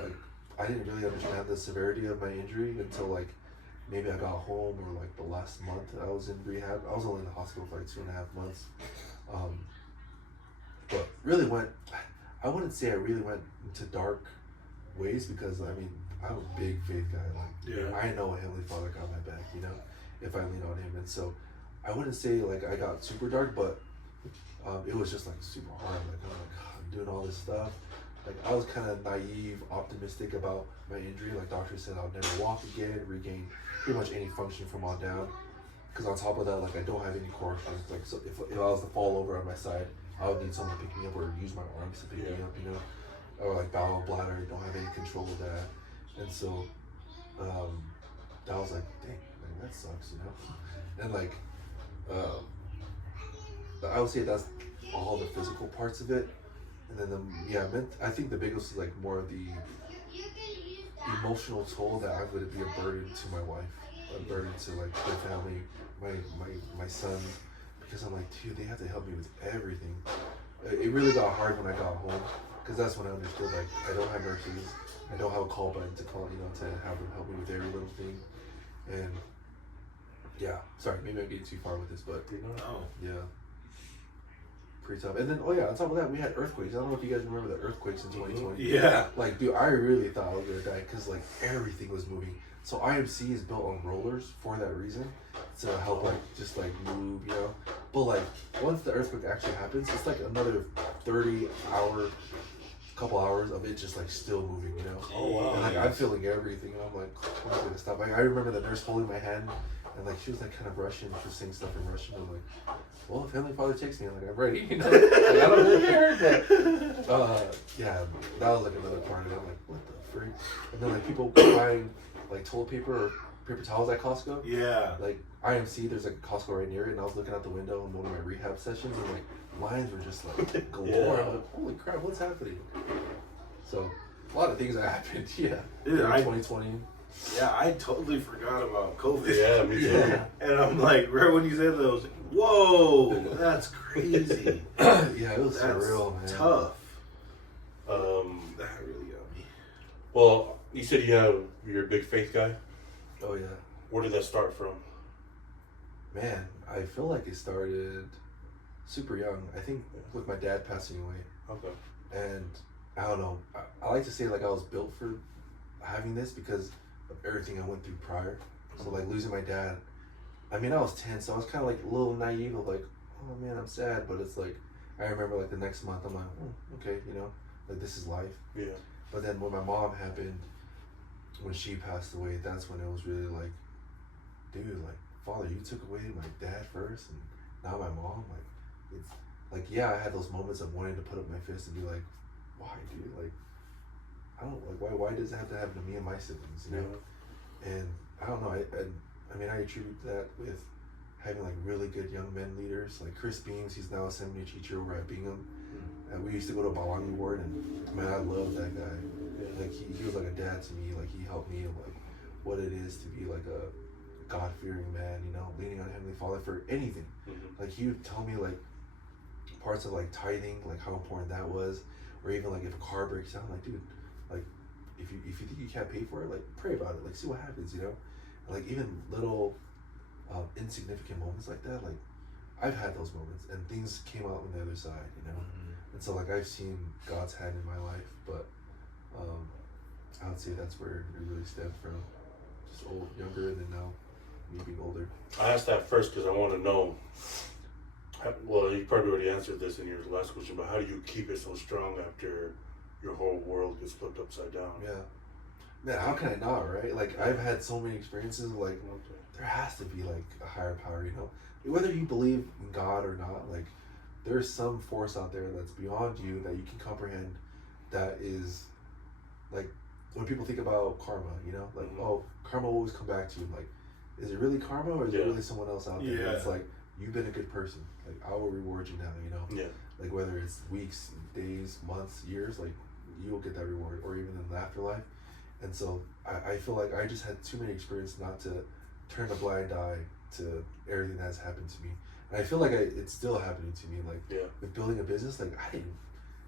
like, I didn't really understand the severity of my injury until like maybe I got home, or like the last month I was in rehab. I was only in the hospital for like 2.5 months. But really I wouldn't say I really went into dark ways, because I mean, I'm a big faith guy. Like, I know Heavenly Father got my back, you know, if I lean on Him. And so I wouldn't say like I got super dark, but it was just like super hard. Like I'm doing all this stuff. Like I was kind of naive, optimistic about my injury. Like doctors said I'll never walk again, regain pretty much any function from on down. Because on top of that, like I don't have any core strength. Like so, if I was to fall over on my side, I would need someone to pick me up, or use my arms to pick me up, you know. Or like bowel, bladder, don't have any control of that. And so, I was like, dang, like, that sucks, you know. And like, I would say that's all the physical parts of it. And then I think the biggest is like more of the emotional toll that I'm going to be a burden to my wife, a burden to like the family, my son, because I'm like, dude, they have to help me with everything. It really got hard when I got home, because that's when I understood like I don't have nurses, I don't have a call button to call, you know, to have them help me with every little thing. And yeah, sorry, maybe I'm getting too far with this, but yeah. Pretty tough. And then, on top of that, we had earthquakes. I don't know if you guys remember the earthquakes in 2020. Yeah. Like, dude, I really thought I was going to die, because, like, everything was moving. So IMC is built on rollers for that reason, to help, like, just, like, move, you know? But, like, once the earthquake actually happens, it's, like, another couple hours of it just, like, still moving, you know? Oh, wow. And, like, I'm feeling everything, and I'm like, when's it going to stop? Like, I remember the nurse holding my hand, and, like, she was, like, kind of Russian. She was saying stuff in Russian. I'm like, well, if Heavenly Father takes me, I'm like, I'm ready, you know? Like, I don't really care, but, yeah, that was, like, another part of it. I'm like, what the freak? And then, like, people buying, like, toilet paper or paper towels at Costco. Yeah. Like, IMC, there's, like, a Costco right near it, and I was looking out the window in one of my rehab sessions, and, like, lines were just, like, galore. I'm like, holy crap, what's happening? So, a lot of things that happened, yeah. Dude, 2020. Yeah, I totally forgot about COVID. Yeah, me too. Yeah. And I'm like, right when you said that, I was like, whoa, that's crazy. Yeah, it was That's surreal, man. tough. That really got me. Well, you said you're a big faith guy. Oh, yeah. Where did that start from? Man, I feel like it started super young. I think with my dad passing away. Okay. And I don't know. I like to say like I was built for having this because of everything I went through prior. So like losing my dad. I mean, I was 10, so I was kind of like a little naive of like, oh man, I'm sad. But it's like, I remember like the next month, I'm like, oh, okay, you know, like this is life. Yeah. But then when my mom happened, when she passed away, that's when it was really like, dude, like, Father, you took away my dad first, and now my mom. Like, it's like, yeah, I had those moments of wanting to put up my fist and be like, why, dude? Like, I don't like why does it have to happen to me and my siblings, you know? Yeah. And I don't know. I mean, I attribute that with having like really good young men leaders, like Chris Beams. He's now a seminary teacher over at Bingham. And we used to go to Balangi Ward, and man, I loved that guy. Like he was like a dad to me. Like he helped me like what it is to be like a God-fearing man, you know, leaning on Heavenly Father for anything. Like he would tell me like parts of like tithing, like how important that was, or even like if a car breaks down, like dude, like if you think you can't pay for it, like pray about it, like see what happens, you know. And, like even little insignificant moments like that, like I've had those moments and things came out on the other side, you know. And so like I've seen God's hand in my life, but I would say that's where it really stemmed from. Just old, younger, and then now me being older. I asked that first because I want to know. Well, you probably already answered this in your last question, but how do you keep it so strong after your whole world gets flipped upside down? Yeah. Man, how can I not, right? Like, I've had so many experiences, like, there has to be, like, a higher power, you know? Whether you believe in God or not, like, there's some force out there that's beyond you that you can comprehend that is, like, when people think about karma, you know? Like, oh, karma will always come back to you. Like, is it really karma or is it really someone else out there? Yeah. It's like, you've been a good person. Like, I will reward you now, you know? Yeah. Like, whether it's weeks, days, months, years, like, you'll get that reward, or even in the afterlife. And so I feel like I just had too many experiences not to turn a blind eye to everything that's happened to me. And I feel like it's still happening to me. Like with building a business, like I didn't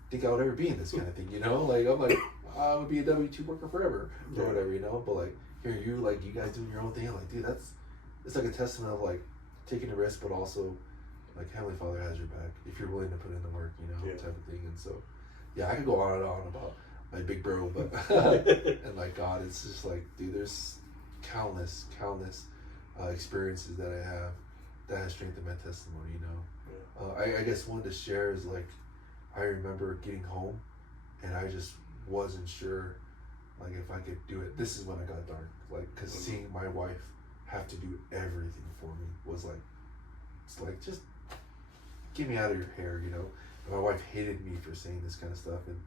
think I would ever be in this kind of thing, you know? Like I'm like, I'm gonna be a W-2 worker forever or whatever, you know? But like here you guys doing your own thing, like dude, it's like a testament of like taking a risk, but also like Heavenly Father has your back if you're willing to put in the work, you know, type of thing. And so yeah, I could go on and on about my big bro, but and like God, it's just like, dude, there's countless experiences that I have that has strengthened my testimony, you know. I guess one to share is like, I remember getting home and I just wasn't sure like if I could do it. This is when I got dark, like, cause seeing my wife have to do everything for me was like, it's like, just get me out of your hair, you know. And my wife hated me for saying this kind of stuff, and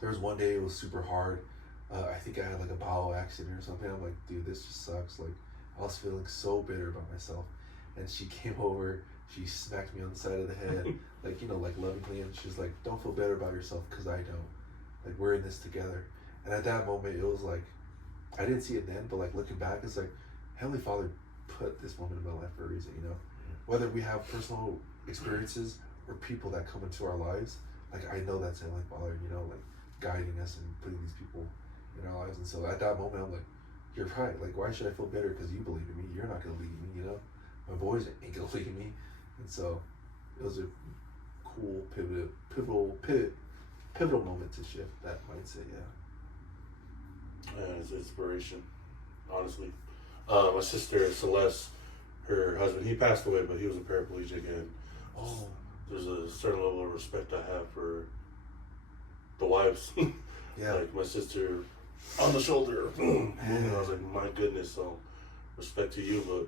there was one day it was super hard. I think I had like a bowel accident or something. I'm like, dude, this just sucks. Like, I was feeling so bitter about myself. And she came over, she smacked me on the side of the head, like, you know, like lovingly. And she's like, don't feel better about yourself because I don't. Like, we're in this together. And at that moment, it was like, I didn't see it then, but like looking back, it's like, Heavenly Father put this moment in my life for a reason, you know? Whether we have personal experiences or people that come into our lives, like, I know that's Heavenly Father, you know, like, guiding us and putting these people in our lives. And so at that moment I'm like, you're right, like why should I feel better because you believe in me? You're not gonna leave me, you know. My boys ain't gonna leave me. And so it was a cool pivotal moment to shift that mindset. And it's inspiration, honestly. My sister Celeste, her husband, he passed away, but he was a paraplegic, and there's a certain level of respect I have for the wives. Like my sister on the shoulder, and I was like, my goodness. So respect to you, but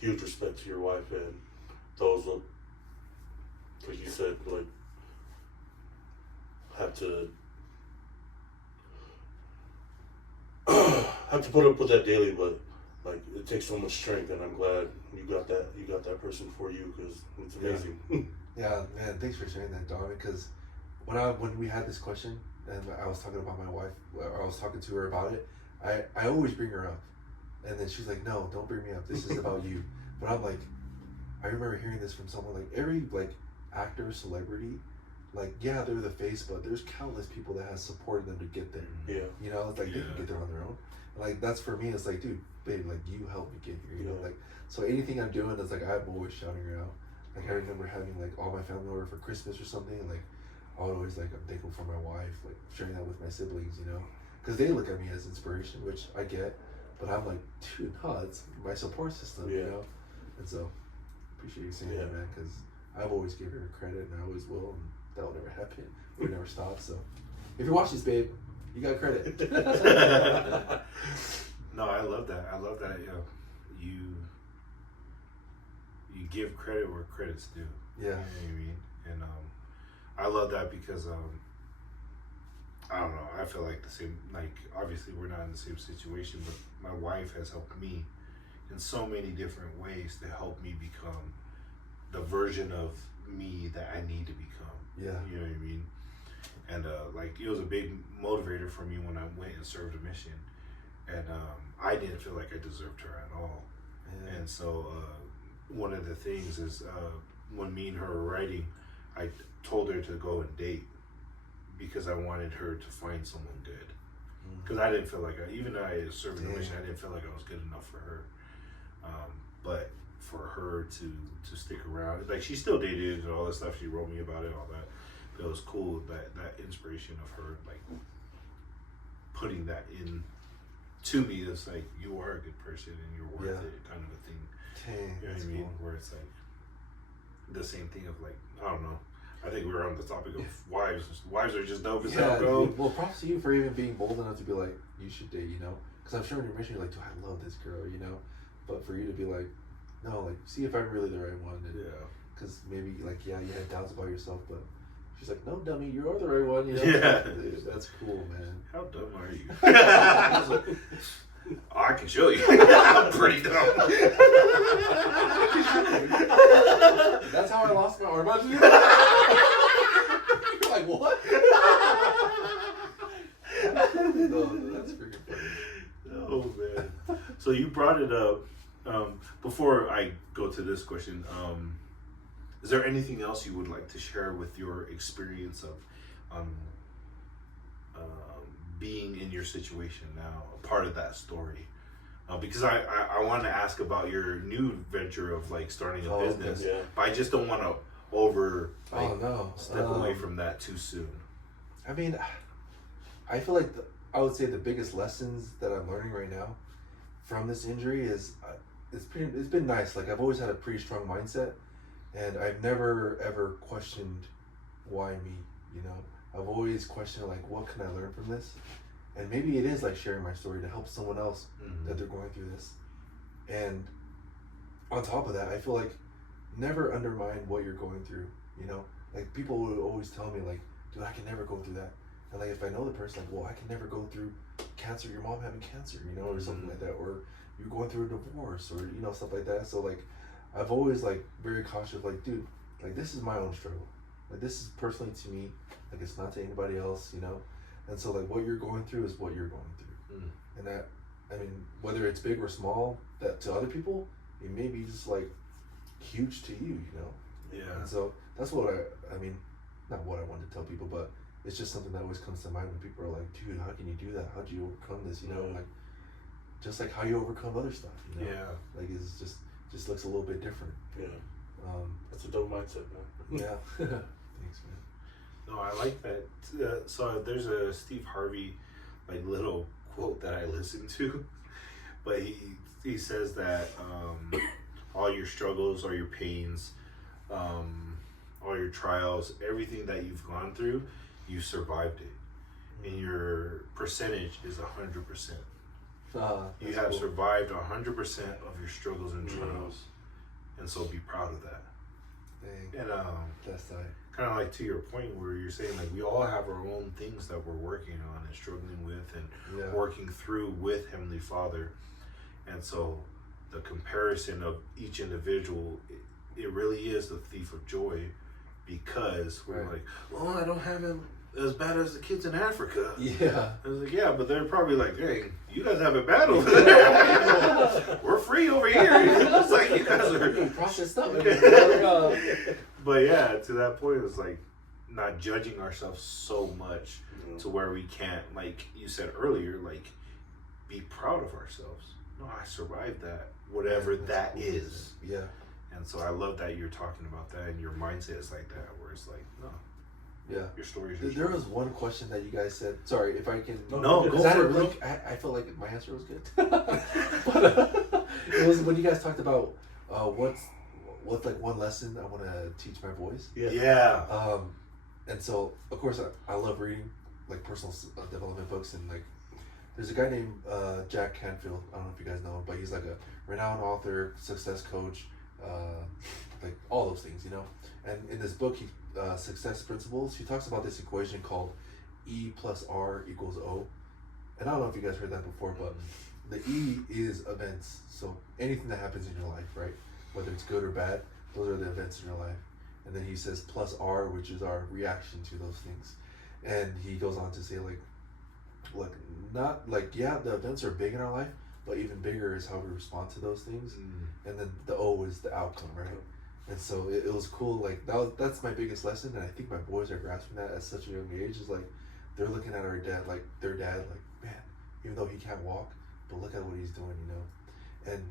huge respect to your wife and those like you said, like have to put up with that daily, but like it takes so much strength, and I'm glad you got that person for you, because it's amazing. Yeah, man, thanks for sharing that, Don, because when we had this question and I was talking about my wife, I was talking to her about it, I always bring her up, and then she's like, no, don't bring me up, this is about you. But I'm like, I remember hearing this from someone, like every like actor, celebrity, like they're the face, but there's countless people that has supported them to get there. You know, it's like they can get there on their own. And like that's for me, it's like, dude, babe, like you helped me get here, you know, like, so anything I'm doing is like, I'm always shouting her out. Like I remember having like all my family over for Christmas or something, and like I would always like, I'm thankful for my wife, like sharing that with my siblings, you know, because they look at me as inspiration, which I get, but I'm like, dude, no, it's my support system, you know. And so appreciate you saying that, man, because I've always given her credit, and I always will, and that will never happen. We never stop. So if you watch this, babe, you got credit. No, I love that. You give credit where credit's due. Yeah. You know what I mean? And I love that because I don't know, I feel like the same, like obviously we're not in the same situation, but my wife has helped me in so many different ways to help me become the version of me that I need to become. Yeah. You know what I mean? And like it was a big motivator for me when I went and served a mission, and I didn't feel like I deserved her at all. Yeah. And so one of the things is when me and her were writing, I told her to go and date because I wanted her to find someone good. Because I didn't feel like even though I served the mission, I didn't feel like I was good enough for her. But for her to stick around, like she still dated and all that stuff. She wrote me about it, all that. But it was cool that inspiration of her like putting that in to me. It's like you are a good person and you're worth it, kind of a thing. Dang, You know what I mean? Where it's like the same thing of like I don't know. I think we were on the topic of wives. Wives are just dope as hell, bro. Dude, well, props to you for even being bold enough to be like, you should date, you know? Because I'm sure in your mission you're like, dude, I love this girl, you know? But for you to be like, no, like, see if I'm really the right one. And, because maybe, like, yeah, you had doubts about yourself, but she's like, no, dummy, you are the right one, you know? Yeah. Dude, that's cool, man. How dumb are you? I was like, oh, I can show you. I'm pretty dumb. That's how I lost my arm. You're like, what? No, that's freaking funny. Oh, man. So you brought it up. Before I go to this question, is there anything else you would like to share with your experience of being in your situation now, a part of that story? Because I want to ask about your new venture of like starting a business, but I just don't want to step away from that too soon. I mean, I feel like I would say the biggest lessons that I'm learning right now from this injury is it's been nice. Like I've always had a pretty strong mindset, and I've never ever questioned why me. You know, I've always questioned like what can I learn from this, and maybe it is like sharing my story to help someone else that they're going through this. And on top of that, I feel like never undermine what you're going through. You know, like people would always tell me like, dude, I can never go through that. And like if I know the person, like, well, I can never go through cancer, your mom having cancer, you know, or something like that, or you're going through a divorce, or you know, stuff like that. So like I've always like very cautious, like, dude, like this is my own struggle, like this is personally to me, like it's not to anybody else, you know. And so like what you're going through is what you're going through, and that, I mean, whether it's big or small, that to other people it may be just like huge to you, you know. Yeah. And so that's what I mean, not what I want to tell people, but it's just something that always comes to mind when people are like, dude, how can you do that? How'd you overcome this? You know, like just like how you overcome other stuff, you know? Yeah. Like it's just looks a little bit different. Yeah. That's a dope mindset, man. Yeah. Thanks, man. No, I like that. So there's a Steve Harvey like little quote that I listen to, but he says that all your struggles, all your pains, all your trials, everything that you've gone through, you survived it, and your percentage is 100%. You have survived 100% of your struggles and trials, and so be proud of that. Dang. And that's tight. kind of like to your point where you're saying like we all have our own things that we're working on and struggling with and working through with Heavenly Father, and so the comparison of each individual, it really is the thief of joy, because we're like, well, I don't have it as bad as the kids in Africa. Yeah. I was like, yeah, but they're probably like, dang, you guys have it bad over there. We're free over here. It's like you guys are processed up. But yeah, to that point, it's like not judging ourselves so much to where we can't, like you said earlier, like be proud of ourselves. No, I survived that, whatever that cool. is. Yeah. And so I love that you're talking about that, and your mindset is like that, where it's like, no. Yeah. Your story is your There story. was one question that you guys said. Sorry, if I can. No, go because I for it, didn't really. I felt like my answer was good. But it was when you guys talked about what's like one lesson I want to teach my boys. Yeah. And so of course I love reading like personal development books, and like there's a guy named Jack Canfield. I don't know if you guys know him, but he's like a renowned author, success coach, like all those things, you know. And in this book, Success Principles, he talks about this equation called E plus R equals O. And I don't know if you guys heard that before, but the E is events. So anything that happens in your life, right? Whether it's good or bad, those are the events in your life. and then he says plus R, which is our reaction to those things. And he goes on to say like not like, yeah, the events are big in our life, but even bigger is how we respond to those things. And then the O is the outcome, right? And so it was cool. Like that's my biggest lesson, and I think my boys are grasping that at such a young age. Is like they're looking at our dad, like their dad, like, man, even though he can't walk, but look at what he's doing, you know. And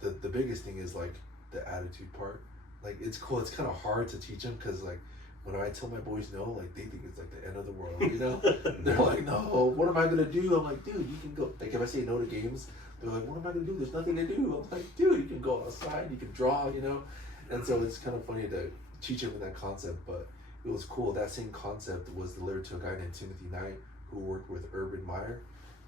the biggest thing is like the attitude part. Like it's cool. It's kind of hard to teach them because like when I tell my boys no, like they think it's like the end of the world, you know. They're like, no, what am I gonna do? I'm like, dude, you can go. Like if I say no to games, they're like, what am I gonna do? There's nothing to do. I'm like, dude, you can go outside, you can draw, you know. And so it's kind of funny to teach him that concept, but it was cool. That same concept was delivered to a guy named Timothy Knight who worked with Urban Meyer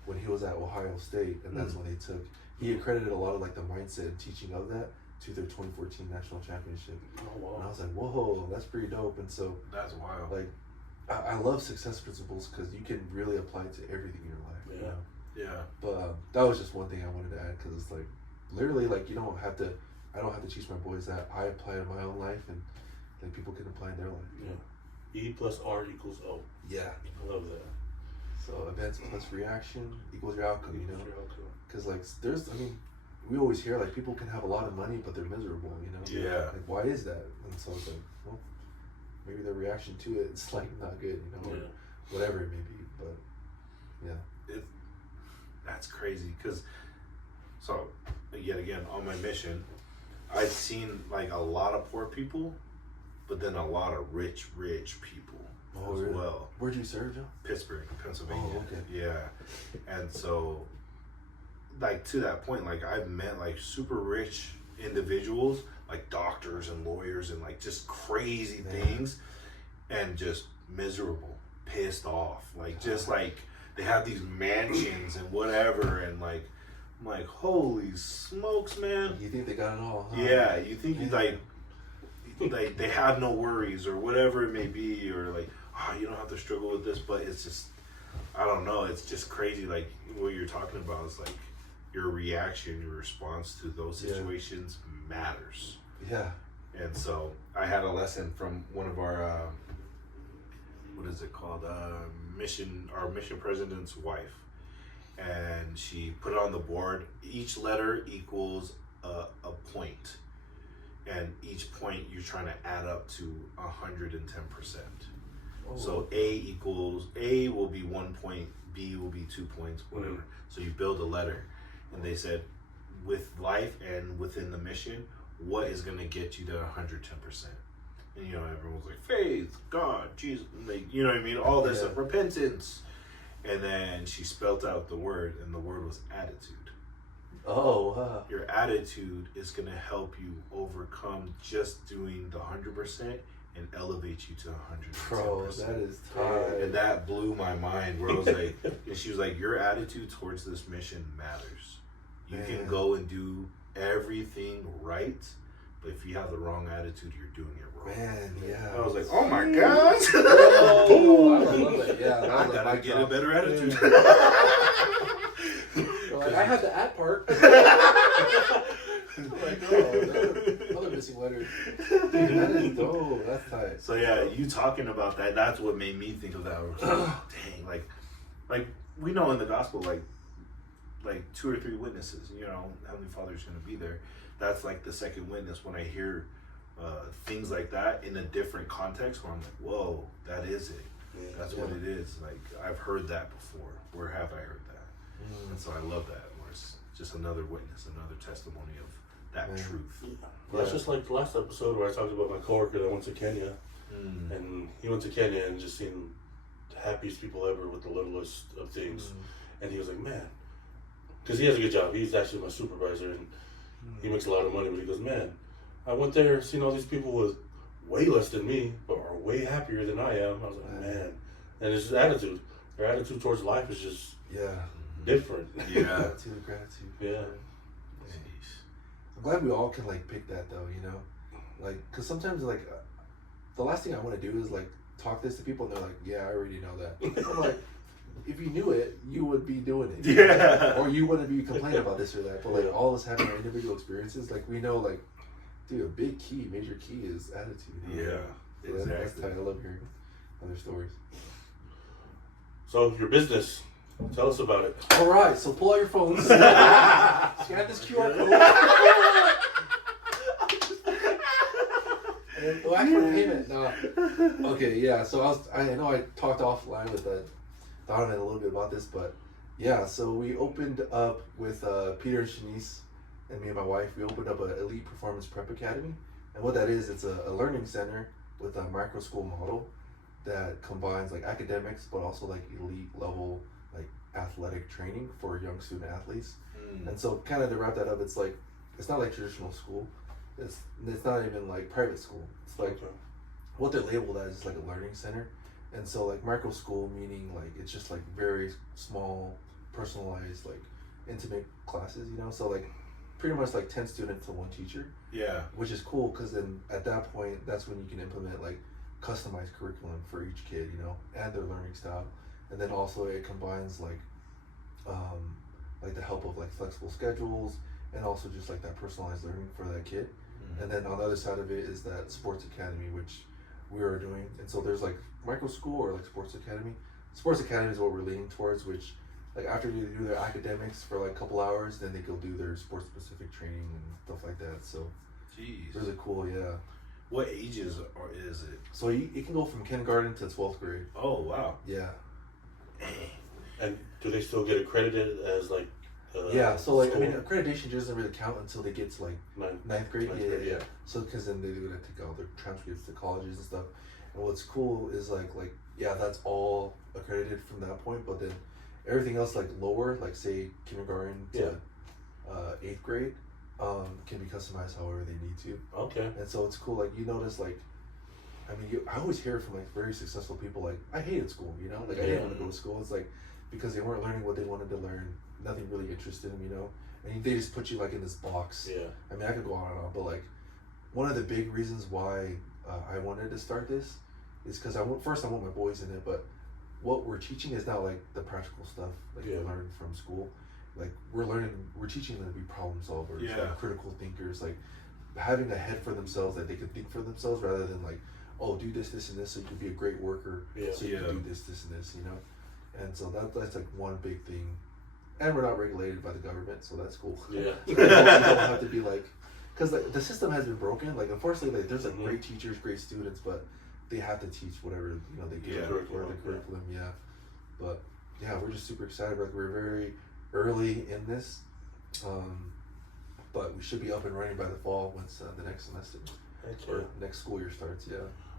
when he was at Ohio State, and that's when they took. He accredited a lot of like the mindset and teaching of that to their 2014 national championship. Oh, wow. And I was like, whoa, that's pretty dope. And so That's wild. like I love success principles because you can really apply it to everything in your life. Yeah. You know? Yeah. But that was just one thing I wanted to add because it's like literally like I don't have to teach my boys that. I apply it in my own life and like people can apply in their life. Yeah. E plus R equals O. Yeah. I love that. So events plus reaction equals your outcome, you know? Your outcome. Because like we always hear like people can have a lot of money but they're miserable, you know? Yeah. Like why is that? And so it's like, well, maybe their reaction to it is like not good, you know? Yeah. Or whatever it may be, but yeah. That's crazy because, so yet again on my mission, I've seen like a lot of poor people, but then a lot of rich people as really? well. Where'd you serve, Joe? Pittsburgh, Pennsylvania. Oh, okay. Yeah, and so like to that point, like I've met like super rich individuals, like doctors and lawyers and like just crazy things, and just miserable, pissed off, like just like they have these mansions and whatever, and like I'm like, holy smokes, man. You think they got it all, huh? Yeah, you think like they have no worries or whatever it may be, or like, oh, you don't have to struggle with this, but it's just, I don't know, it's just crazy. Like what you're talking about is like your reaction, your response to those situations matters. Yeah. And so I had a lesson from one of our what is it called, our mission president's wife, and she put it on the board. Each letter equals a point, and each point you're trying to add up to 110%. So A will be 1 point, B will be 2 points, whatever. So you build a letter, and they said, with life and within the mission, what is going to get you to 110%? And you know, everyone's like faith, God, Jesus, like, you know what I mean, all this stuff, repentance. And then she spelt out the word, and the word was attitude. Oh, wow. Your attitude is going to help you overcome just doing the 100% and elevate you to 110%. Bro, that is tight. And that blew my mind, where I was like, and she was like, your attitude towards this mission matters. You can go and do everything right, but if you have the wrong attitude, you're doing it wrong. Man, yeah. I was like, oh my God. Oh, I love it. Yeah, I gotta get a better attitude. Like, I had the at part. Like, another missing letter. Dude, that is dope. That's tight. So yeah, you talking about that, that's what made me think of that. I was like, dang, like we know in the gospel, like 2 or 3 witnesses, you know, Heavenly Father's gonna be there. That's like the second witness when I hear things like that in a different context, where I'm like, whoa, that is it. Yeah, that's what it is. Like, I've heard that before. Where have I heard that? And so I love that, where it's just another witness, another testimony of that truth. Well, that's just like the last episode where I talked about my coworker that went to Kenya. And he went to Kenya and just seen the happiest people ever with the littlest of things. And he was like, man, because he has a good job. He's actually my supervisor, and he makes a lot of money, but he goes, man, I went there, seen all these people with way less than me, but are way happier than I am. I was like, man. And it's just attitude. Their attitude towards life is just different. Yeah. Gratitude. Yeah. I'm glad we all can like pick that though, you know, like, cause sometimes like the last thing I want to do is like talk this to people and they're like, yeah, I already know that. I'm like, if you knew it, you would be doing it. Yeah. Or you wouldn't be complaining about this or that. But like all of us having our individual experiences, like we know like Dude, a big key, major key is attitude. Yeah, So that's exactly. tight. I love hearing other stories. So your business, tell us about it. All right, so pull out your phones. Scan this QR code. And go ask for payment. No. Okay, yeah. So I know I talked offline with Donovan a little bit about this, but yeah. So we opened up with Peter and Shanice and me and my wife. We opened up an Elite Performance Prep Academy, and what that is, it's a learning center with a micro school model that combines like academics, but also like elite level like athletic training for young student athletes. And so kind of to wrap that up, it's like it's not like traditional school. It's not even like private school. It's like what they're labeled as is like a learning center. And so like micro school meaning like it's just like very small, personalized, like intimate classes, you know. So like pretty much like 10 students to one teacher. Yeah. Which is cool because then at that point that's when you can implement like customized curriculum for each kid, you know, and their learning style. And then also it combines like the help of like flexible schedules and also just like that personalized learning for that kid. And then on the other side of it is that sports academy, which we are doing. And so there's like micro school or like sports academy. Sports academy is what we're leaning towards, which like after they do their academics for like a couple hours, then they go do their sports specific training and stuff like that. So Jeez. really cool, yeah. What ages or is it? So it can go from kindergarten to 12th grade. Oh wow. Yeah. And do they still get accredited as like? Yeah. So like school? I mean, accreditation doesn't really count until they get to like ninth grade. Yeah. So because then they do take all their transcripts to colleges and stuff. And what's cool is like yeah, that's all accredited from that point. But then everything else like lower, like say kindergarten to 8th grade, can be customized however they need to. Okay. And so it's cool. Like you notice like. I mean, I always hear from like very successful people like, I hated school, you know? Like I didn't want to go to school. It's like, because they weren't learning what they wanted to learn. Nothing really interested them, you know? And they just put you like in this box. Yeah. I mean, I could go on and on, but like, one of the big reasons why I wanted to start this is because I want my boys in it, but what we're teaching is not like the practical stuff like they learn from school. Like we're teaching them to be problem solvers, like critical thinkers, like having a head for themselves that they could think for themselves rather than like, oh, do this, this, and this, so you could be a great worker. So you can do this, this, and this, you know? And so that's like one big thing. And we're not regulated by the government, so that's cool. Yeah. So you don't have to be like, because like, the system has been broken. Like, unfortunately, like, there's like great teachers, great students, but they have to teach whatever, you know, they get for the curriculum, But yeah, we're just super excited. Like, we're very early in this, but we should be up and running by the fall once the next semester or next school year starts,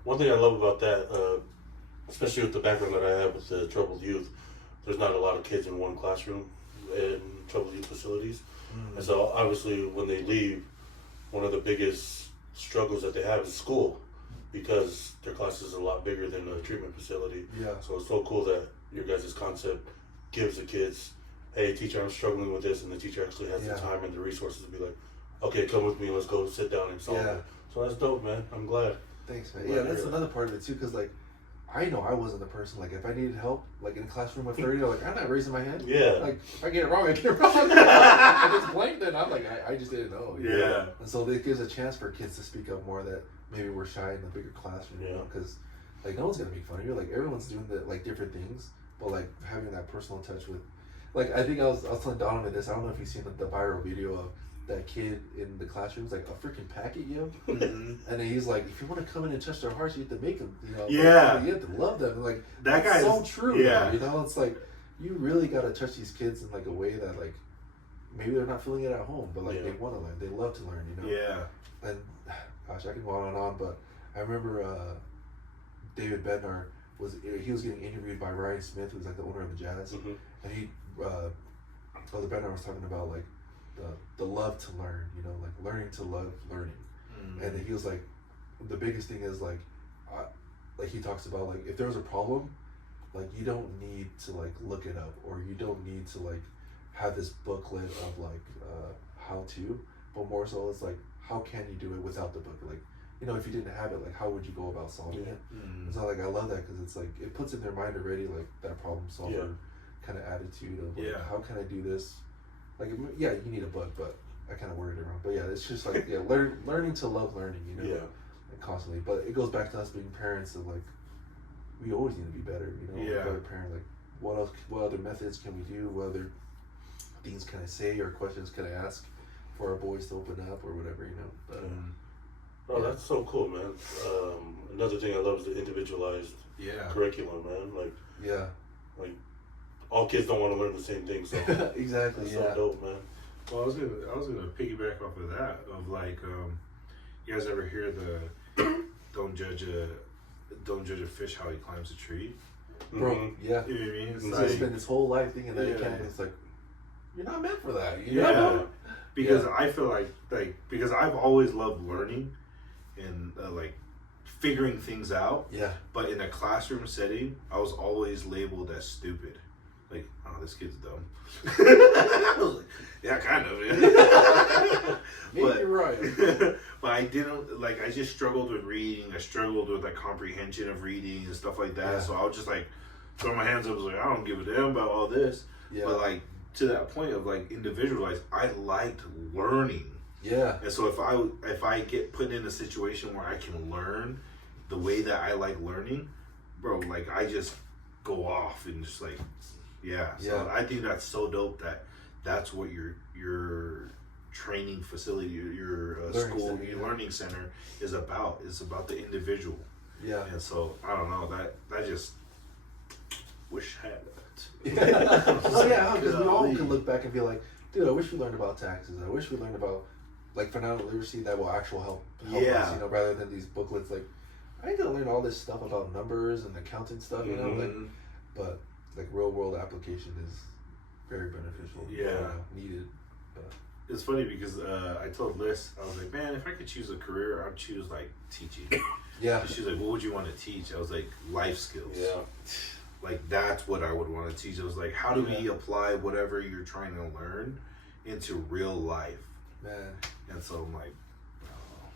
One thing I love about that, especially with the background that I have with the troubled youth, there's not a lot of kids in one classroom in troubled youth facilities. And so obviously when they leave, one of the biggest struggles that they have is school because their class is a lot bigger than a treatment facility. So it's so cool that your guys' concept gives the kids, hey teacher, I'm struggling with this, and the teacher actually has the time and the resources to be like, okay, come with me, let's go sit down and solve it. So that's dope, man. I'm glad. Thanks, man. Yeah, that's another part of it too, because like, I know I wasn't the person, like if I needed help, like in a classroom of 30, like I'm not raising my hand. Like if I get it wrong, I get it wrong. If it's blank, then I'm like, I just didn't know. You know? And so it gives a chance for kids to speak up more that maybe we're shy in the bigger classroom, you know, because like no one's gonna make fun of you. Like everyone's doing like different things, but like having that personal touch with, like I think I was telling Donovan this. I don't know if you've seen the viral video of that kid in the classroom. It's like a freaking packet, you know? And then he's like, if you want to come in and touch their hearts, you have to make them, you know? You have to love them. And like, that guy's so true. You know, it's like, you really got to touch these kids in like a way that like, maybe they're not feeling it at home, but like they want to learn. They love to learn, you know? And gosh, I can go on and on, but I remember David Bednar was getting interviewed by Ryan Smith, who's like the owner of the Jazz. And he, Brother Bednar was talking about like, the love to learn, you know, like learning to love learning. And he was like, the biggest thing is like he talks about like if there's a problem, like you don't need to like look it up, or you don't need to like have this booklet of like how to, but more so it's like how can you do it without the book? Like, you know, if you didn't have it, like how would you go about solving it? And so like I love that because it's like it puts in their mind already like that problem solver kind of attitude of like, how can I do this? Like, yeah, you need a book, but I kind of worded it wrong, but yeah, it's just like learning to love learning, you know, like constantly. But it goes back to us being parents of like, we always need to be better, you know, Yeah. better parent. Like, what else? What other methods can we do? What other things can I say or questions can I ask for our boys to open up or whatever, you know? But, Oh, that's so cool, man. Another thing I love is the individualized curriculum, man. Like all kids don't want to learn the same thing, so exactly, that's so dope, man. Well, I was gonna piggyback off of that. Of like, you guys ever hear the don't judge a fish how he climbs a tree? bro, yeah. You know what I mean? It's He's like, spent his whole life thinking that he Yeah. can. It's like, you're not meant for that, you yeah. know? Because I feel like because I've always loved learning and like figuring things out. Yeah. But in a classroom setting, I was always labeled as stupid. Like, oh, this kid's dumb. I was like, yeah, kind of. Yeah. Maybe you're right. But I didn't, like, I just struggled with reading. I struggled with, like, comprehension of reading and stuff like that. Yeah. So I was just, like, throw my hands up. I was like, I don't give a damn about all this. Yeah. But, like, to that point of, like, individualized, I liked learning. Yeah. And so if I get put in a situation where I can learn the way that I like learning, bro, like I just go off and just like, yeah. So Yeah. I think that's so dope that that's what your training facility, your Learning school, center, your learning center is about. It's about the individual. Yeah. And so I don't know that just wish I had that. Oh yeah, because we all Golly. can look back and be like, dude, I wish we learned about taxes. I wish we learned about like financial literacy that will actually help Yeah. us, you know, rather than these booklets. Like, I need to learn all this stuff about numbers and accounting stuff, you know, like, but like real world application is very beneficial. Yeah. you know, needed. It's funny because I told Liz, I was like, man, if I could choose a career, I'd choose like teaching. Yeah. She's like, what would you want to teach? I was like, life skills. Yeah. Like, that's what I would want to teach. I was like, how do we apply whatever you're trying to learn into real life? Man. And so I'm like,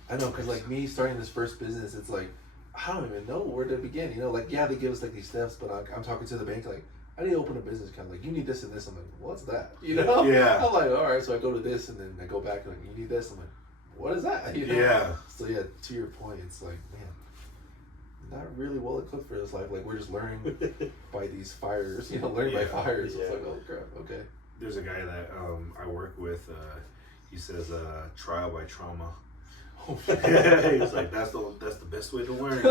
I know, because like me starting this first business, it's like, I don't even know where to begin. You know, like, yeah, they give us like these steps, but I'm talking to the bank, like, I need to open a business account. Like, you need this and this. I'm like, what's that? You know? Yeah. I'm like, all right, so I go to this and then I go back and like, you need this. I'm like, what is that? You know? Yeah. So yeah, to your point, it's like, man, not really well equipped for this life. Like, we're just learning by these fires, you know, learning by fires. Yeah. It's like, oh crap, okay. There's a guy that I work with. He says trial by trauma. He's like, that's the best way to learn.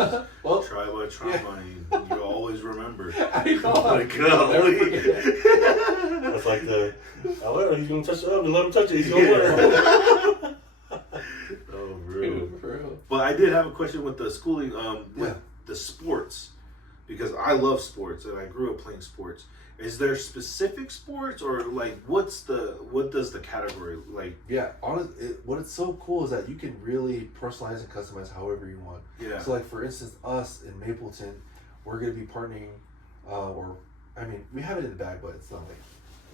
Well, Trial by trauma, and you always remember. I know. Like, Never golly. forget. That's like he's gonna touch it up and let him touch it. He's gonna learn. Oh, bro. For real. But I did have a question with the schooling, with Yeah. the sports, because I love sports and I grew up playing sports. Is there specific sports or like what does the category like? Yeah, what it's so cool is that you can really personalize and customize however you want. Yeah. So like for instance, us in Mapleton, we're gonna be partnering, we have it in the bag, but it's not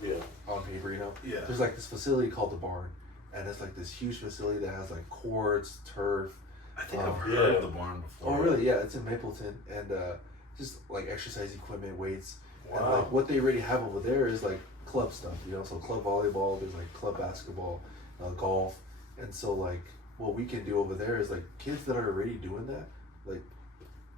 like on paper, you know. Yeah. There's like this facility called the Barn, and it's like this huge facility that has like courts, turf. I think I've heard Yeah. of the barn before. Oh really? Yeah, it's in Mapleton, and just like exercise equipment, weights. And Wow. like what they already have over there is like club stuff, you know. So club volleyball, there's like club basketball, golf, and so like what we can do over there is like kids that are already doing that, like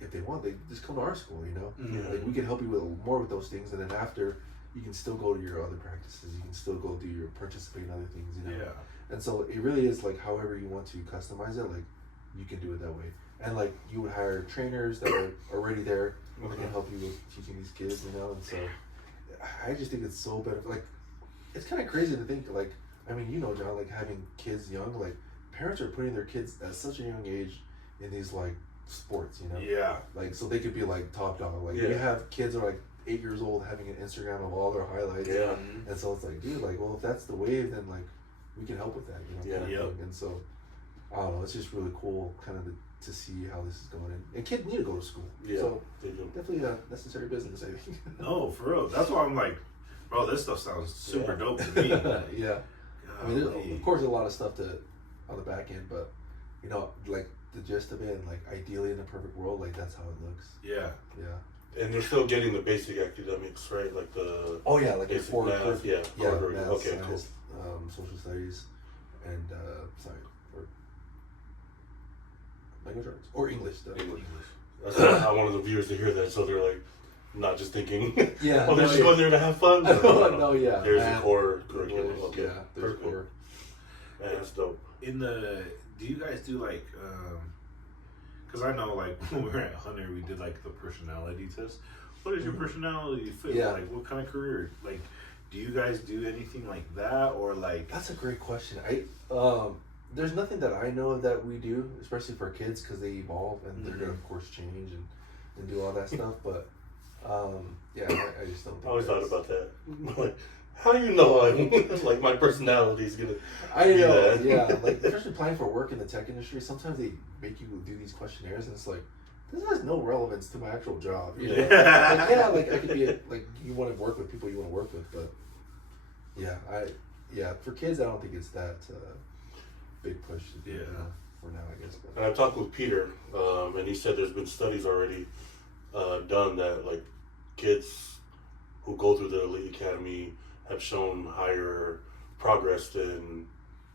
if they want, they just come to our school, you know. Mhm. Like we can help you with more with those things, and then after you can still go to your other practices, you can still go do your participate in other things, you know. Yeah. And so it really is like however you want to customize it, like you can do it that way. And like you would hire trainers that are already there that can help you with teaching these kids, you know. And so I just think it's so better. Like it's kind of crazy to think, like, I mean, you know, John, like having kids young, like parents are putting their kids at such a young age in these like sports, you know. Yeah. Like so they could be like top dog. Like Yeah. you have kids who are like 8 years old having an Instagram of all their highlights. Yeah. And so it's like, dude, like, well, if that's the wave, then like we can help with that, you know. Yeah. kind of Yep. thing. And so I don't know, it's just really cool, kind of to see how this is going. And kids need to go to school. Yeah. So They do. definitely a necessary business, I think. No, for real. That's why I'm like, bro, this stuff sounds super Yeah. dope to me. Yeah. I mean, Golly. of course, a lot of stuff on the back end, but you know, like the gist of it, and like ideally in a perfect world, like that's how it looks. Yeah. Yeah. And you're still getting the basic academics, right? Like the Oh yeah, like basic your math, yeah, yeah, harder. math, Okay, science, social studies. and sorry, or language arts or English. English. I wanted the viewers to hear that, so they're like, not just thinking, Yeah, oh, they're just going there to have fun. No, yeah. There's a core curriculum. English, Okay, yeah, there's perfect. core. Yeah, that's dope. Do you guys do like, because I know like when we were at Hunter, we did like the personality test. What is your personality fit? Yeah. Like what kind of career? Like, do you guys do anything like that or like? That's a great question. There's nothing that I know of that we do, especially for kids, because they evolve and they're gonna of course change and do all that stuff. But yeah, I just don't. Think I always thought that's- about that. Like, how do you know I'm like my personality is gonna? I be know, that? yeah. Like especially applying for work in the tech industry, sometimes they make you do these questionnaires, and it's like this has no relevance to my actual job. You know? Like I could be like you want to work with people you want to work with, but yeah, for kids I don't think it's that big push to do for now, I guess. But. And I talked with Peter, and he said there's been studies already done that like kids who go through the elite academy have shown higher progress than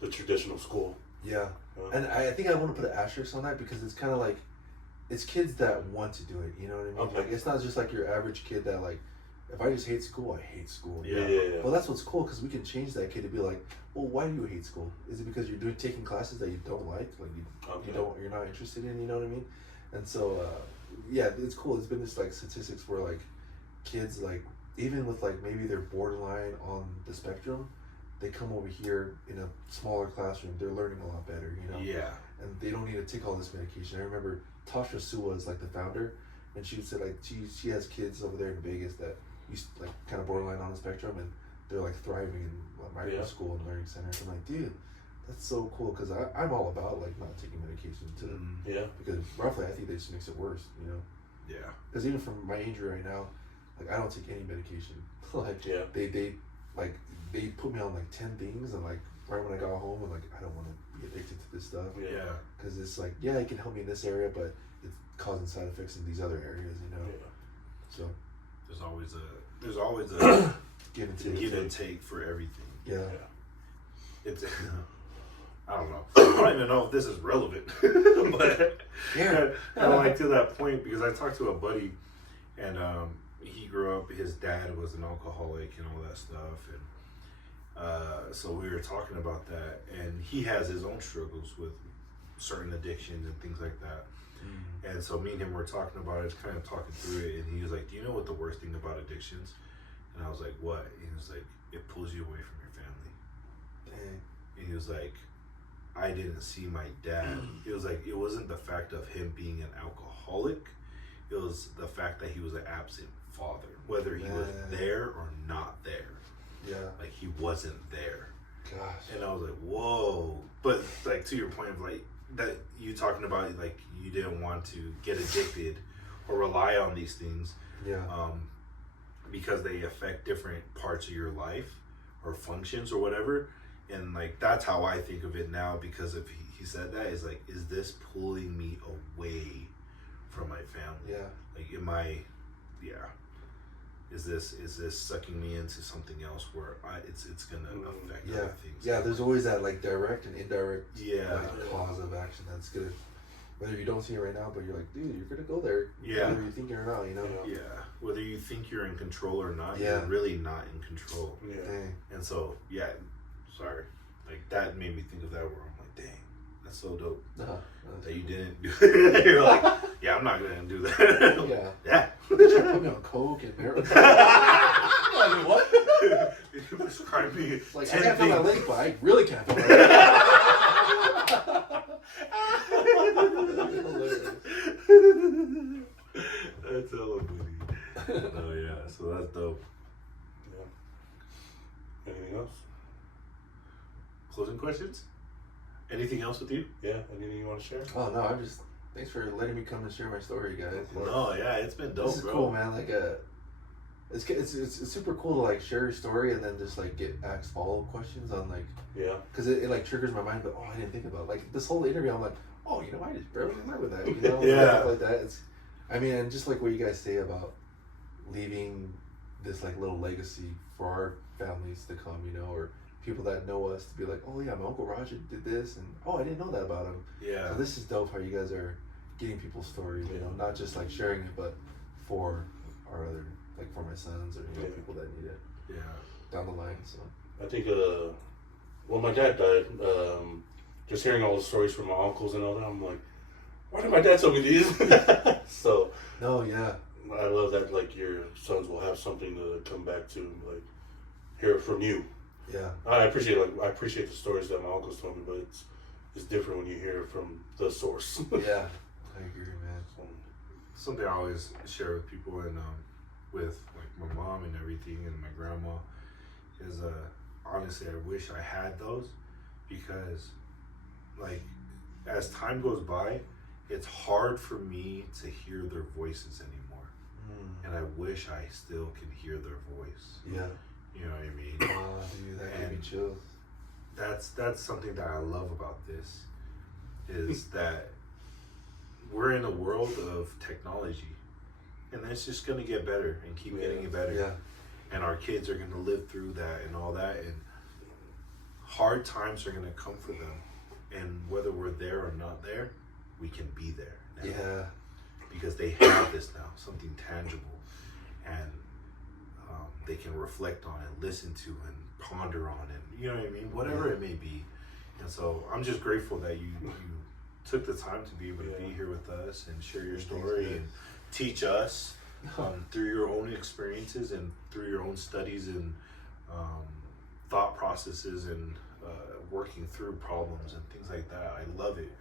the traditional school. Yeah, and I think I want to put an asterisk on that because it's kind of like it's kids that want to do it. You know what I mean? Okay. Like it's not just like your average kid that like if I just hate school, I hate school. Yeah. Well, that's what's cool because we can change that kid to be like, well, why do you hate school? Is it because you're taking classes that you don't like you're not interested in? You know what I mean? And so yeah, it's cool. It's been this like statistics where like kids like even with like maybe they're borderline on the spectrum, they come over here in a smaller classroom. They're learning a lot better. You know? Yeah. And they don't need to take all this medication. I remember Tasha Suwa is like the founder, and she said like she has kids over there in Vegas that used like kind of borderline on the spectrum, and they're like thriving in micro school and learning centers. I'm like, dude, that's so cool because I'm all about like not taking medication because roughly I think they just makes it worse, you know. Yeah. Because even from my injury right now, like I don't take any medication. Like they put me on like 10 things, and like right when I got home, I'm like I don't want to be addicted to this stuff. Yeah. Because it's like it can help me in this area, but it's causing side effects in these other areas, you know. Yeah. So There's always a give and take. give and take for everything. Yeah. It's I don't know. I don't even know if this is relevant, but kind of like to that point because I talked to a buddy, and he grew up. His dad was an alcoholic and all that stuff, and so we were talking about that. And he has his own struggles with certain addictions and things like that. And so me and him were talking about it, kind of talking through it. And he was like, "Do you know what the worst thing about addictions?" And I was like, "What?" And he was like, "It pulls you away from your family." Dang. And he was like, I didn't see my dad. It was like, it wasn't the fact of him being an alcoholic. It was the fact that he was an absent father. Whether he was there or not there. Yeah. Like, he wasn't there. Gosh. And I was like, whoa. But, like, to your point of, like, that you talking about, like, you didn't want to get addicted or rely on these things. Yeah. Because they affect different parts of your life or functions or whatever. And like that's how I think of it now because if he said that is like, is this pulling me away from my family? Yeah. Like is this sucking me into something else where it's gonna affect other things? Yeah, there's always that like direct and indirect like, cause of action that's gonna whether you don't see it right now, but you're like, dude, you're gonna go there. Yeah. Whether you think you're not, you know? Yeah. Whether you think you're in control or not, Yeah. you're really not in control. Yeah. Dang. And so, sorry. Like, that made me think of that where I'm like, dang, that's so dope. That you didn't do it. You're like, yeah, I'm not going to do that. Yeah. Yeah. They try to put me on coke and marijuana. I mean, what? You prescribe me Like, 10 I can't feel my things. leg, but I really can't feel my leg. That's hella funny. Oh, yeah. So that's dope. Yeah. Anything else? Closing questions? Anything else with you? Yeah. Anything you want to share? Oh, no, I'm just... Thanks for letting me come and share my story, guys. Like, No, yeah, it's been dope, this is bro. cool, man. Like, it's super cool to like share your story and then just like get asked follow-up questions on like, because it like triggers my mind. But I didn't think about it. Like this whole interview. I'm like, oh, you know, I just barely remember that. You know, stuff like that. It's, I mean, and just like what you guys say about leaving this like little legacy for our families to come, you know, or people that know us to be like, oh yeah, my Uncle Roger did this, and oh, I didn't know that about him. Yeah. So this is dope how you guys are getting people's stories, you know, not just like sharing it, but for our other, like for my sons or people that need it. Yeah. Down the line. So I think when my dad died, just hearing all the stories from my uncles and all that, I'm like, why did my dad tell me these? So no, yeah. I love that like your sons will have something to come back to, like hear it from you. Yeah. I appreciate the stories that my uncles told me, but it's different when you hear it from the source. Yeah. I agree, man. Something I always share with people and with like my mom and everything and my grandma is honestly I wish I had those, because like as time goes by it's hard for me to hear their voices anymore. And I wish I still can hear their voice. Yeah. You know what I mean? Oh, dude, that gave me chills. That's something that I love about this is that we're in a world of technology, and it's just going to get better and keep getting better. Yeah. And our kids are going to live through that and all that, and hard times are going to come for them. And whether we're there or not there, we can be there now. Yeah. Because they have this now, something tangible, and they can reflect on and listen to and ponder on, and you know what I mean, whatever it may be. And so I'm just grateful that you took the time to be able to be here with us and share your story and teach us through your own experiences and through your own studies and thought processes and working through problems and things like that. I love it.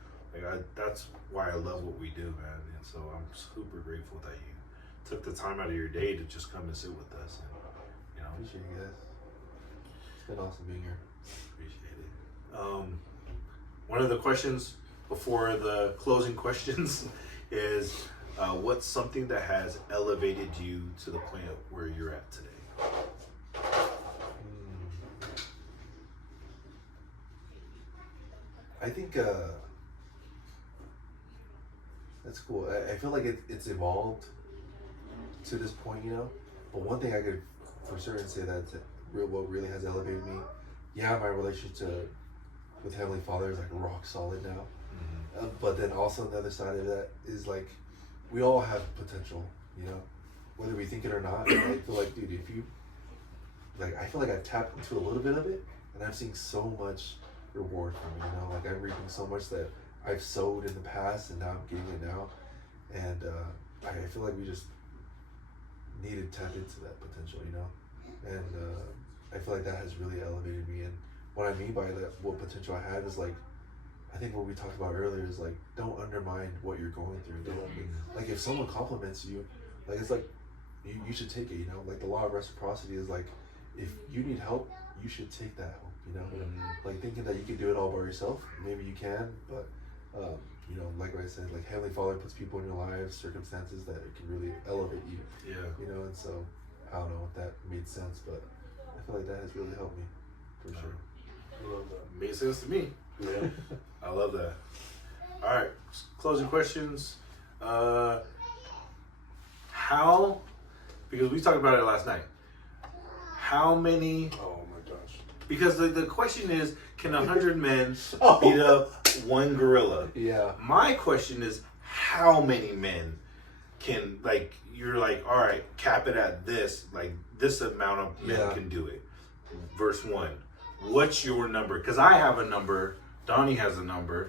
That's why I love what we do, man. And so I'm super grateful that you took the time out of your day to just come and sit with us. And, you know, Appreciate you guys. It's been awesome being here. Appreciate it. One of the questions before the closing questions is, what's something that has elevated you to the point where you're at today? I think that's cool. I feel like it's evolved to this point, you know. But one thing I could for certain say that what really has elevated me, yeah, my relationship with Heavenly Father is like rock solid now. But then also the other side of that is like we all have potential, you know, whether we think it or not. And I feel like, dude, if you like, I feel like I've tapped into a little bit of it, and I'm seeing so much reward from it, you know, like I'm reaping so much that I've sowed in the past, and now I'm getting it now. And I feel like we just needed to tap into that potential, you know. And I feel like that has really elevated me. And what I mean by that, what potential I have is like, I think what we talked about earlier is like, don't undermine what you're going through. Like if someone compliments you, like it's like you should take it, you know. Like the law of reciprocity is like, if you need help, you should take that help, you know. Like thinking that you can do it all by yourself, maybe you can, but you know, like what I said, like Heavenly Father puts people in your lives, circumstances that can really elevate you. Yeah. You know, and so I don't know if that made sense, but I feel like that has really helped me for sure. I love that. Made sense to me. Yeah. I love that. All right, closing questions. How, because we talked about it last night, how many, Oh my gosh. because the question is, can 100 men beat up one gorilla? Yeah. My question is, how many men can, like, you're like, all right, cap it at this, like this amount of men can do it. Verse 1. What's your number? Because I have a number. Donnie has a number.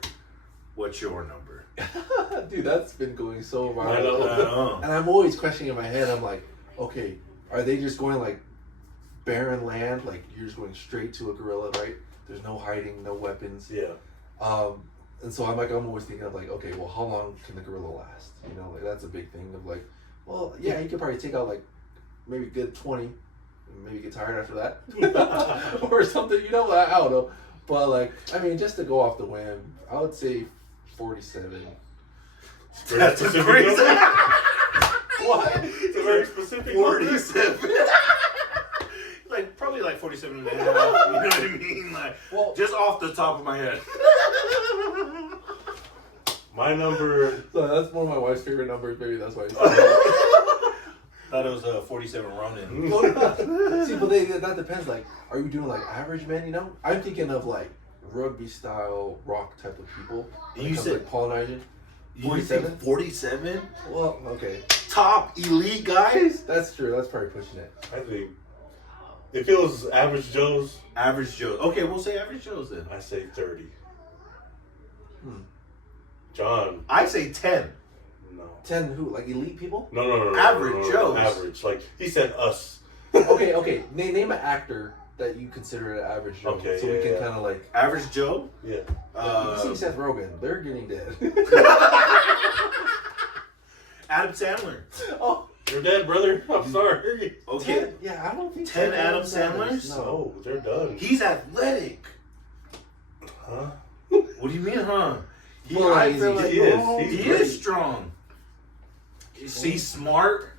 What's your number? Dude, that's been going so I viral. know. And I'm always questioning in my head, I'm like, okay, are they just going like barren land? Like you're just going straight to a gorilla, right? There's no hiding, no weapons. Yeah. And so I'm always thinking of like, okay, well, how long can the gorilla last? You know, like that's a big thing of like, well, yeah, he could probably take out like maybe a good 20, maybe get tired after that or something, you know, I don't know. But like, I mean, just to go off the whim, I would say 47. That's a crazy. What? It's a very specific 47. Like probably like 47 and a half. You know what I mean? Like, Well, just off the top of my head. My number. so that's one of my wife's favorite numbers, maybe that's why. thought it was a 47 Ronin. See, but that depends. Like, are you doing like average men? You know, I'm thinking of like rugby style rock type of people. When You it comes said- to, like Paul Nigel. You 47? think 47? Well, okay, Top elite guys? that's true. That's probably pushing it. I think if it was average Joe's, Average Joe. Okay, we'll say average Joe's then. I say 30. Hmm. John, I say 10. no. 10 who? Like elite people? No. Average Joes. Average. Like, he said us. Okay. Name an actor that you consider an average Joe. Okay, so we yeah, can yeah. kind of like. Average Joe? Yeah. You see Seth Rogen, they're getting dead. Adam Sandler. Oh, You're dead, brother. I'm sorry. Okay. 10? Yeah, I don't think 10 Adam Sandlers? No. No, they're done. He's athletic. Huh? What do you mean, huh? Well, I he's- feel like he is. oh, He's he great. is strong. He's smart,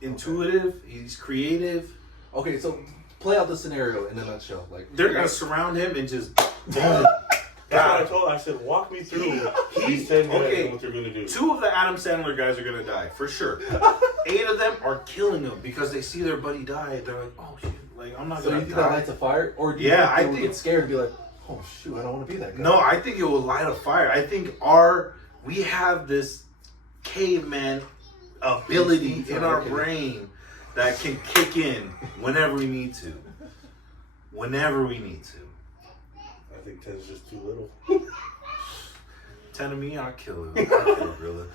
intuitive, he's creative. Okay, so play out the scenario in a nutshell. Like They're going to surround him and just... That's what I told him. I said, walk me through. He's 10 guys okay. and what they're going to do. 2 of the Adam Sandler guys are going to die, for sure. 8 of them are killing him because they see their buddy die. They're like, oh, shit, like, I'm not So going you to think that die. lights a fire, or do you Yeah, I think they would think- get scared and be like, "Oh shoot, I don't want to be that guy." No, I think it will light a fire. I think we have this caveman ability in our brain that can kick in whenever we need to. Whenever we need to. I think 10 is just too little. 10 of me, I'll kill it. I'll kill a gorilla.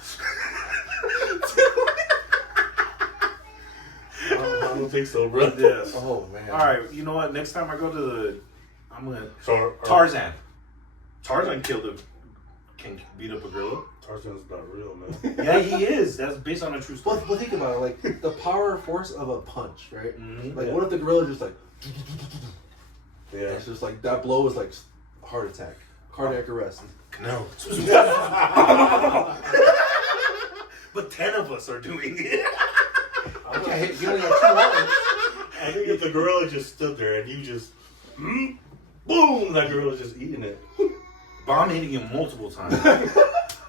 I don't think so, bro. Yes. Oh man. All right, you know what? Next time I go to I'm gonna So, Tarzan. Tarzan can beat up a gorilla. Tarzan's not real, man. Yeah, he is. That's based on a true story. But think about it, like the power force of a punch, right? Mhm. Like, Yeah. what if the gorilla just like? Yeah. It's just like that blow is like heart attack, cardiac arrest. No. But 10 of us are doing it. Okay, you only got 2 arms. I think if the gorilla just stood there and you just, boom, that gorilla's just eating it. But I'm hitting him multiple times.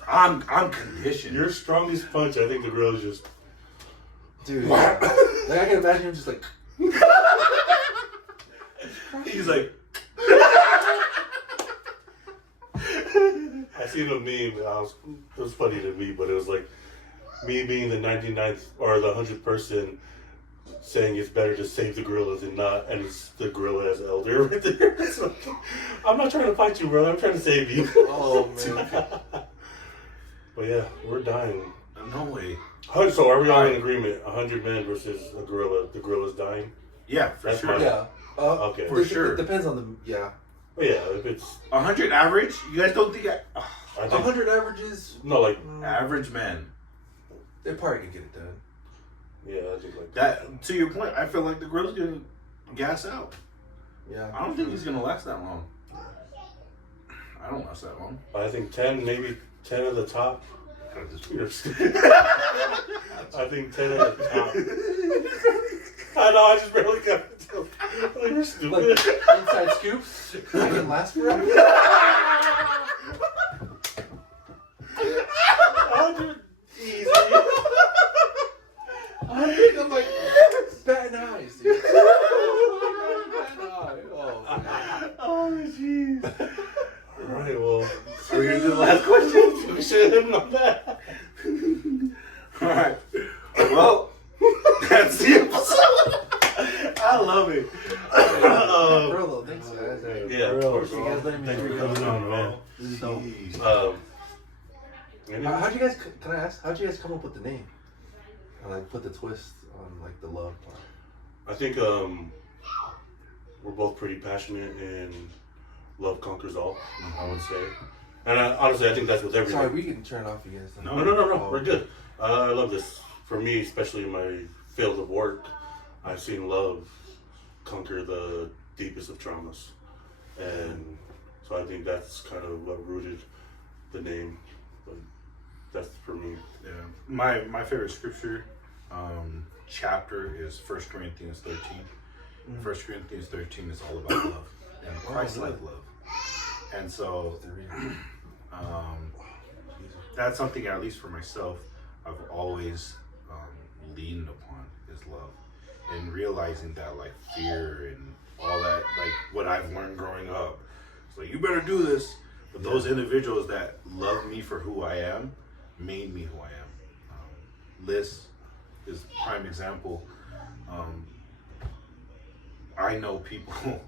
I'm conditioned. Your strongest punch, I think the gorilla's just. Dude, like I can imagine him just like. He's like, I seen a meme. It was funny to me, but it was like me being the 99th or the 100th person saying it's better to save the gorilla than not, and it's the gorilla as elder right there. So, I'm not trying to fight you, brother. I'm trying to save you. Oh man. But yeah, we're dying. no way. So are we all in agreement? 100 men versus a gorilla. The gorilla's dying. Yeah, for That's sure. my- Yeah. Okay. For It sure. depends on the But yeah, if it's 100 average? You guys don't think I think 100 averages. no, like average man? They probably could get it done. yeah, I think like That to your point, I feel like the gorilla's gonna gas out. Yeah. I don't think he's gonna last that long. I don't last that long. I think 10, maybe 10 at the top. You're stupid. I think 10 at the top. I know, I just barely got it. You're stupid. Like inside scoop. I can last forever. 100 easy. I think I'm like batting eyes, dude. Batting eye. Oh, man. Oh jeez. All right, well, Are we gonna do the last question? we should end on that. All right. Well, that's the episode. I love it. Bro, thanks guys. Yeah, of course. You guys letting me Thanks for do coming on, man. This is dope. How'd you guys? Can I ask? How'd you guys come up with the name? And like put the twist on like the love part. I think we're both pretty passionate and love conquers all, I would say. And honestly, I think that's with everything. Sorry, we can turn off you guys. No, we're good. I love this. For me, especially in my field of work, I've seen love conquer the deepest of traumas. And so I think that's kind of what rooted the name. But that's for me. Yeah. My favorite scripture chapter is 1 Corinthians 13. 1 Corinthians 13 is all about love and Christ-like love. And so that's something, at least for myself, I've always leaning upon is love, and realizing that like fear and all that, like what I've learned growing up, it's like you better do this. But those individuals that love me for who I am made me who I am. Liz is a prime example. I know people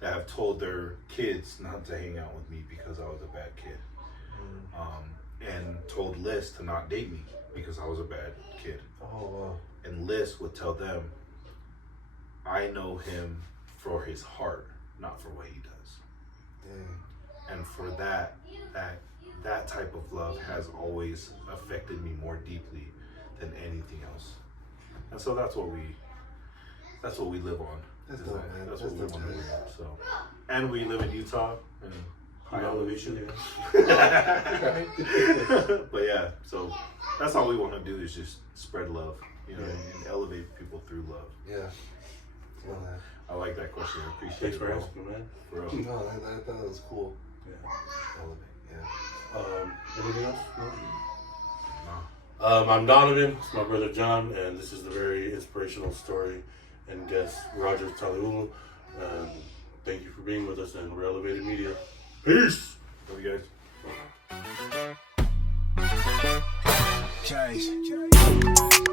that have told their kids not to hang out with me because I was a bad kid. And told Liz to not date me because I was a bad kid. Oh, wow. And Liz would tell them, I know him for his heart, not for what he does. Dang. And for that type of love has always affected me more deeply than anything else. And so that's what we live on. That's dope, man. That's That's what we dope, want to man. live. So, and we live in Utah and high elevation. But yeah, so that's all we want to do is just spread love, you know, and elevate people through love. Yeah. Love that. I like that question. I appreciate Thanks it, for bro. asking, man. Bro. No, that was cool. Yeah. Elevate, yeah. Anything else? No. I'm Donovan. It's my brother John, and this is the very inspirational story and guest Roger Taliulu. Thank you for being with us, and we're Elevated Media. Peace. Love you guys. Change.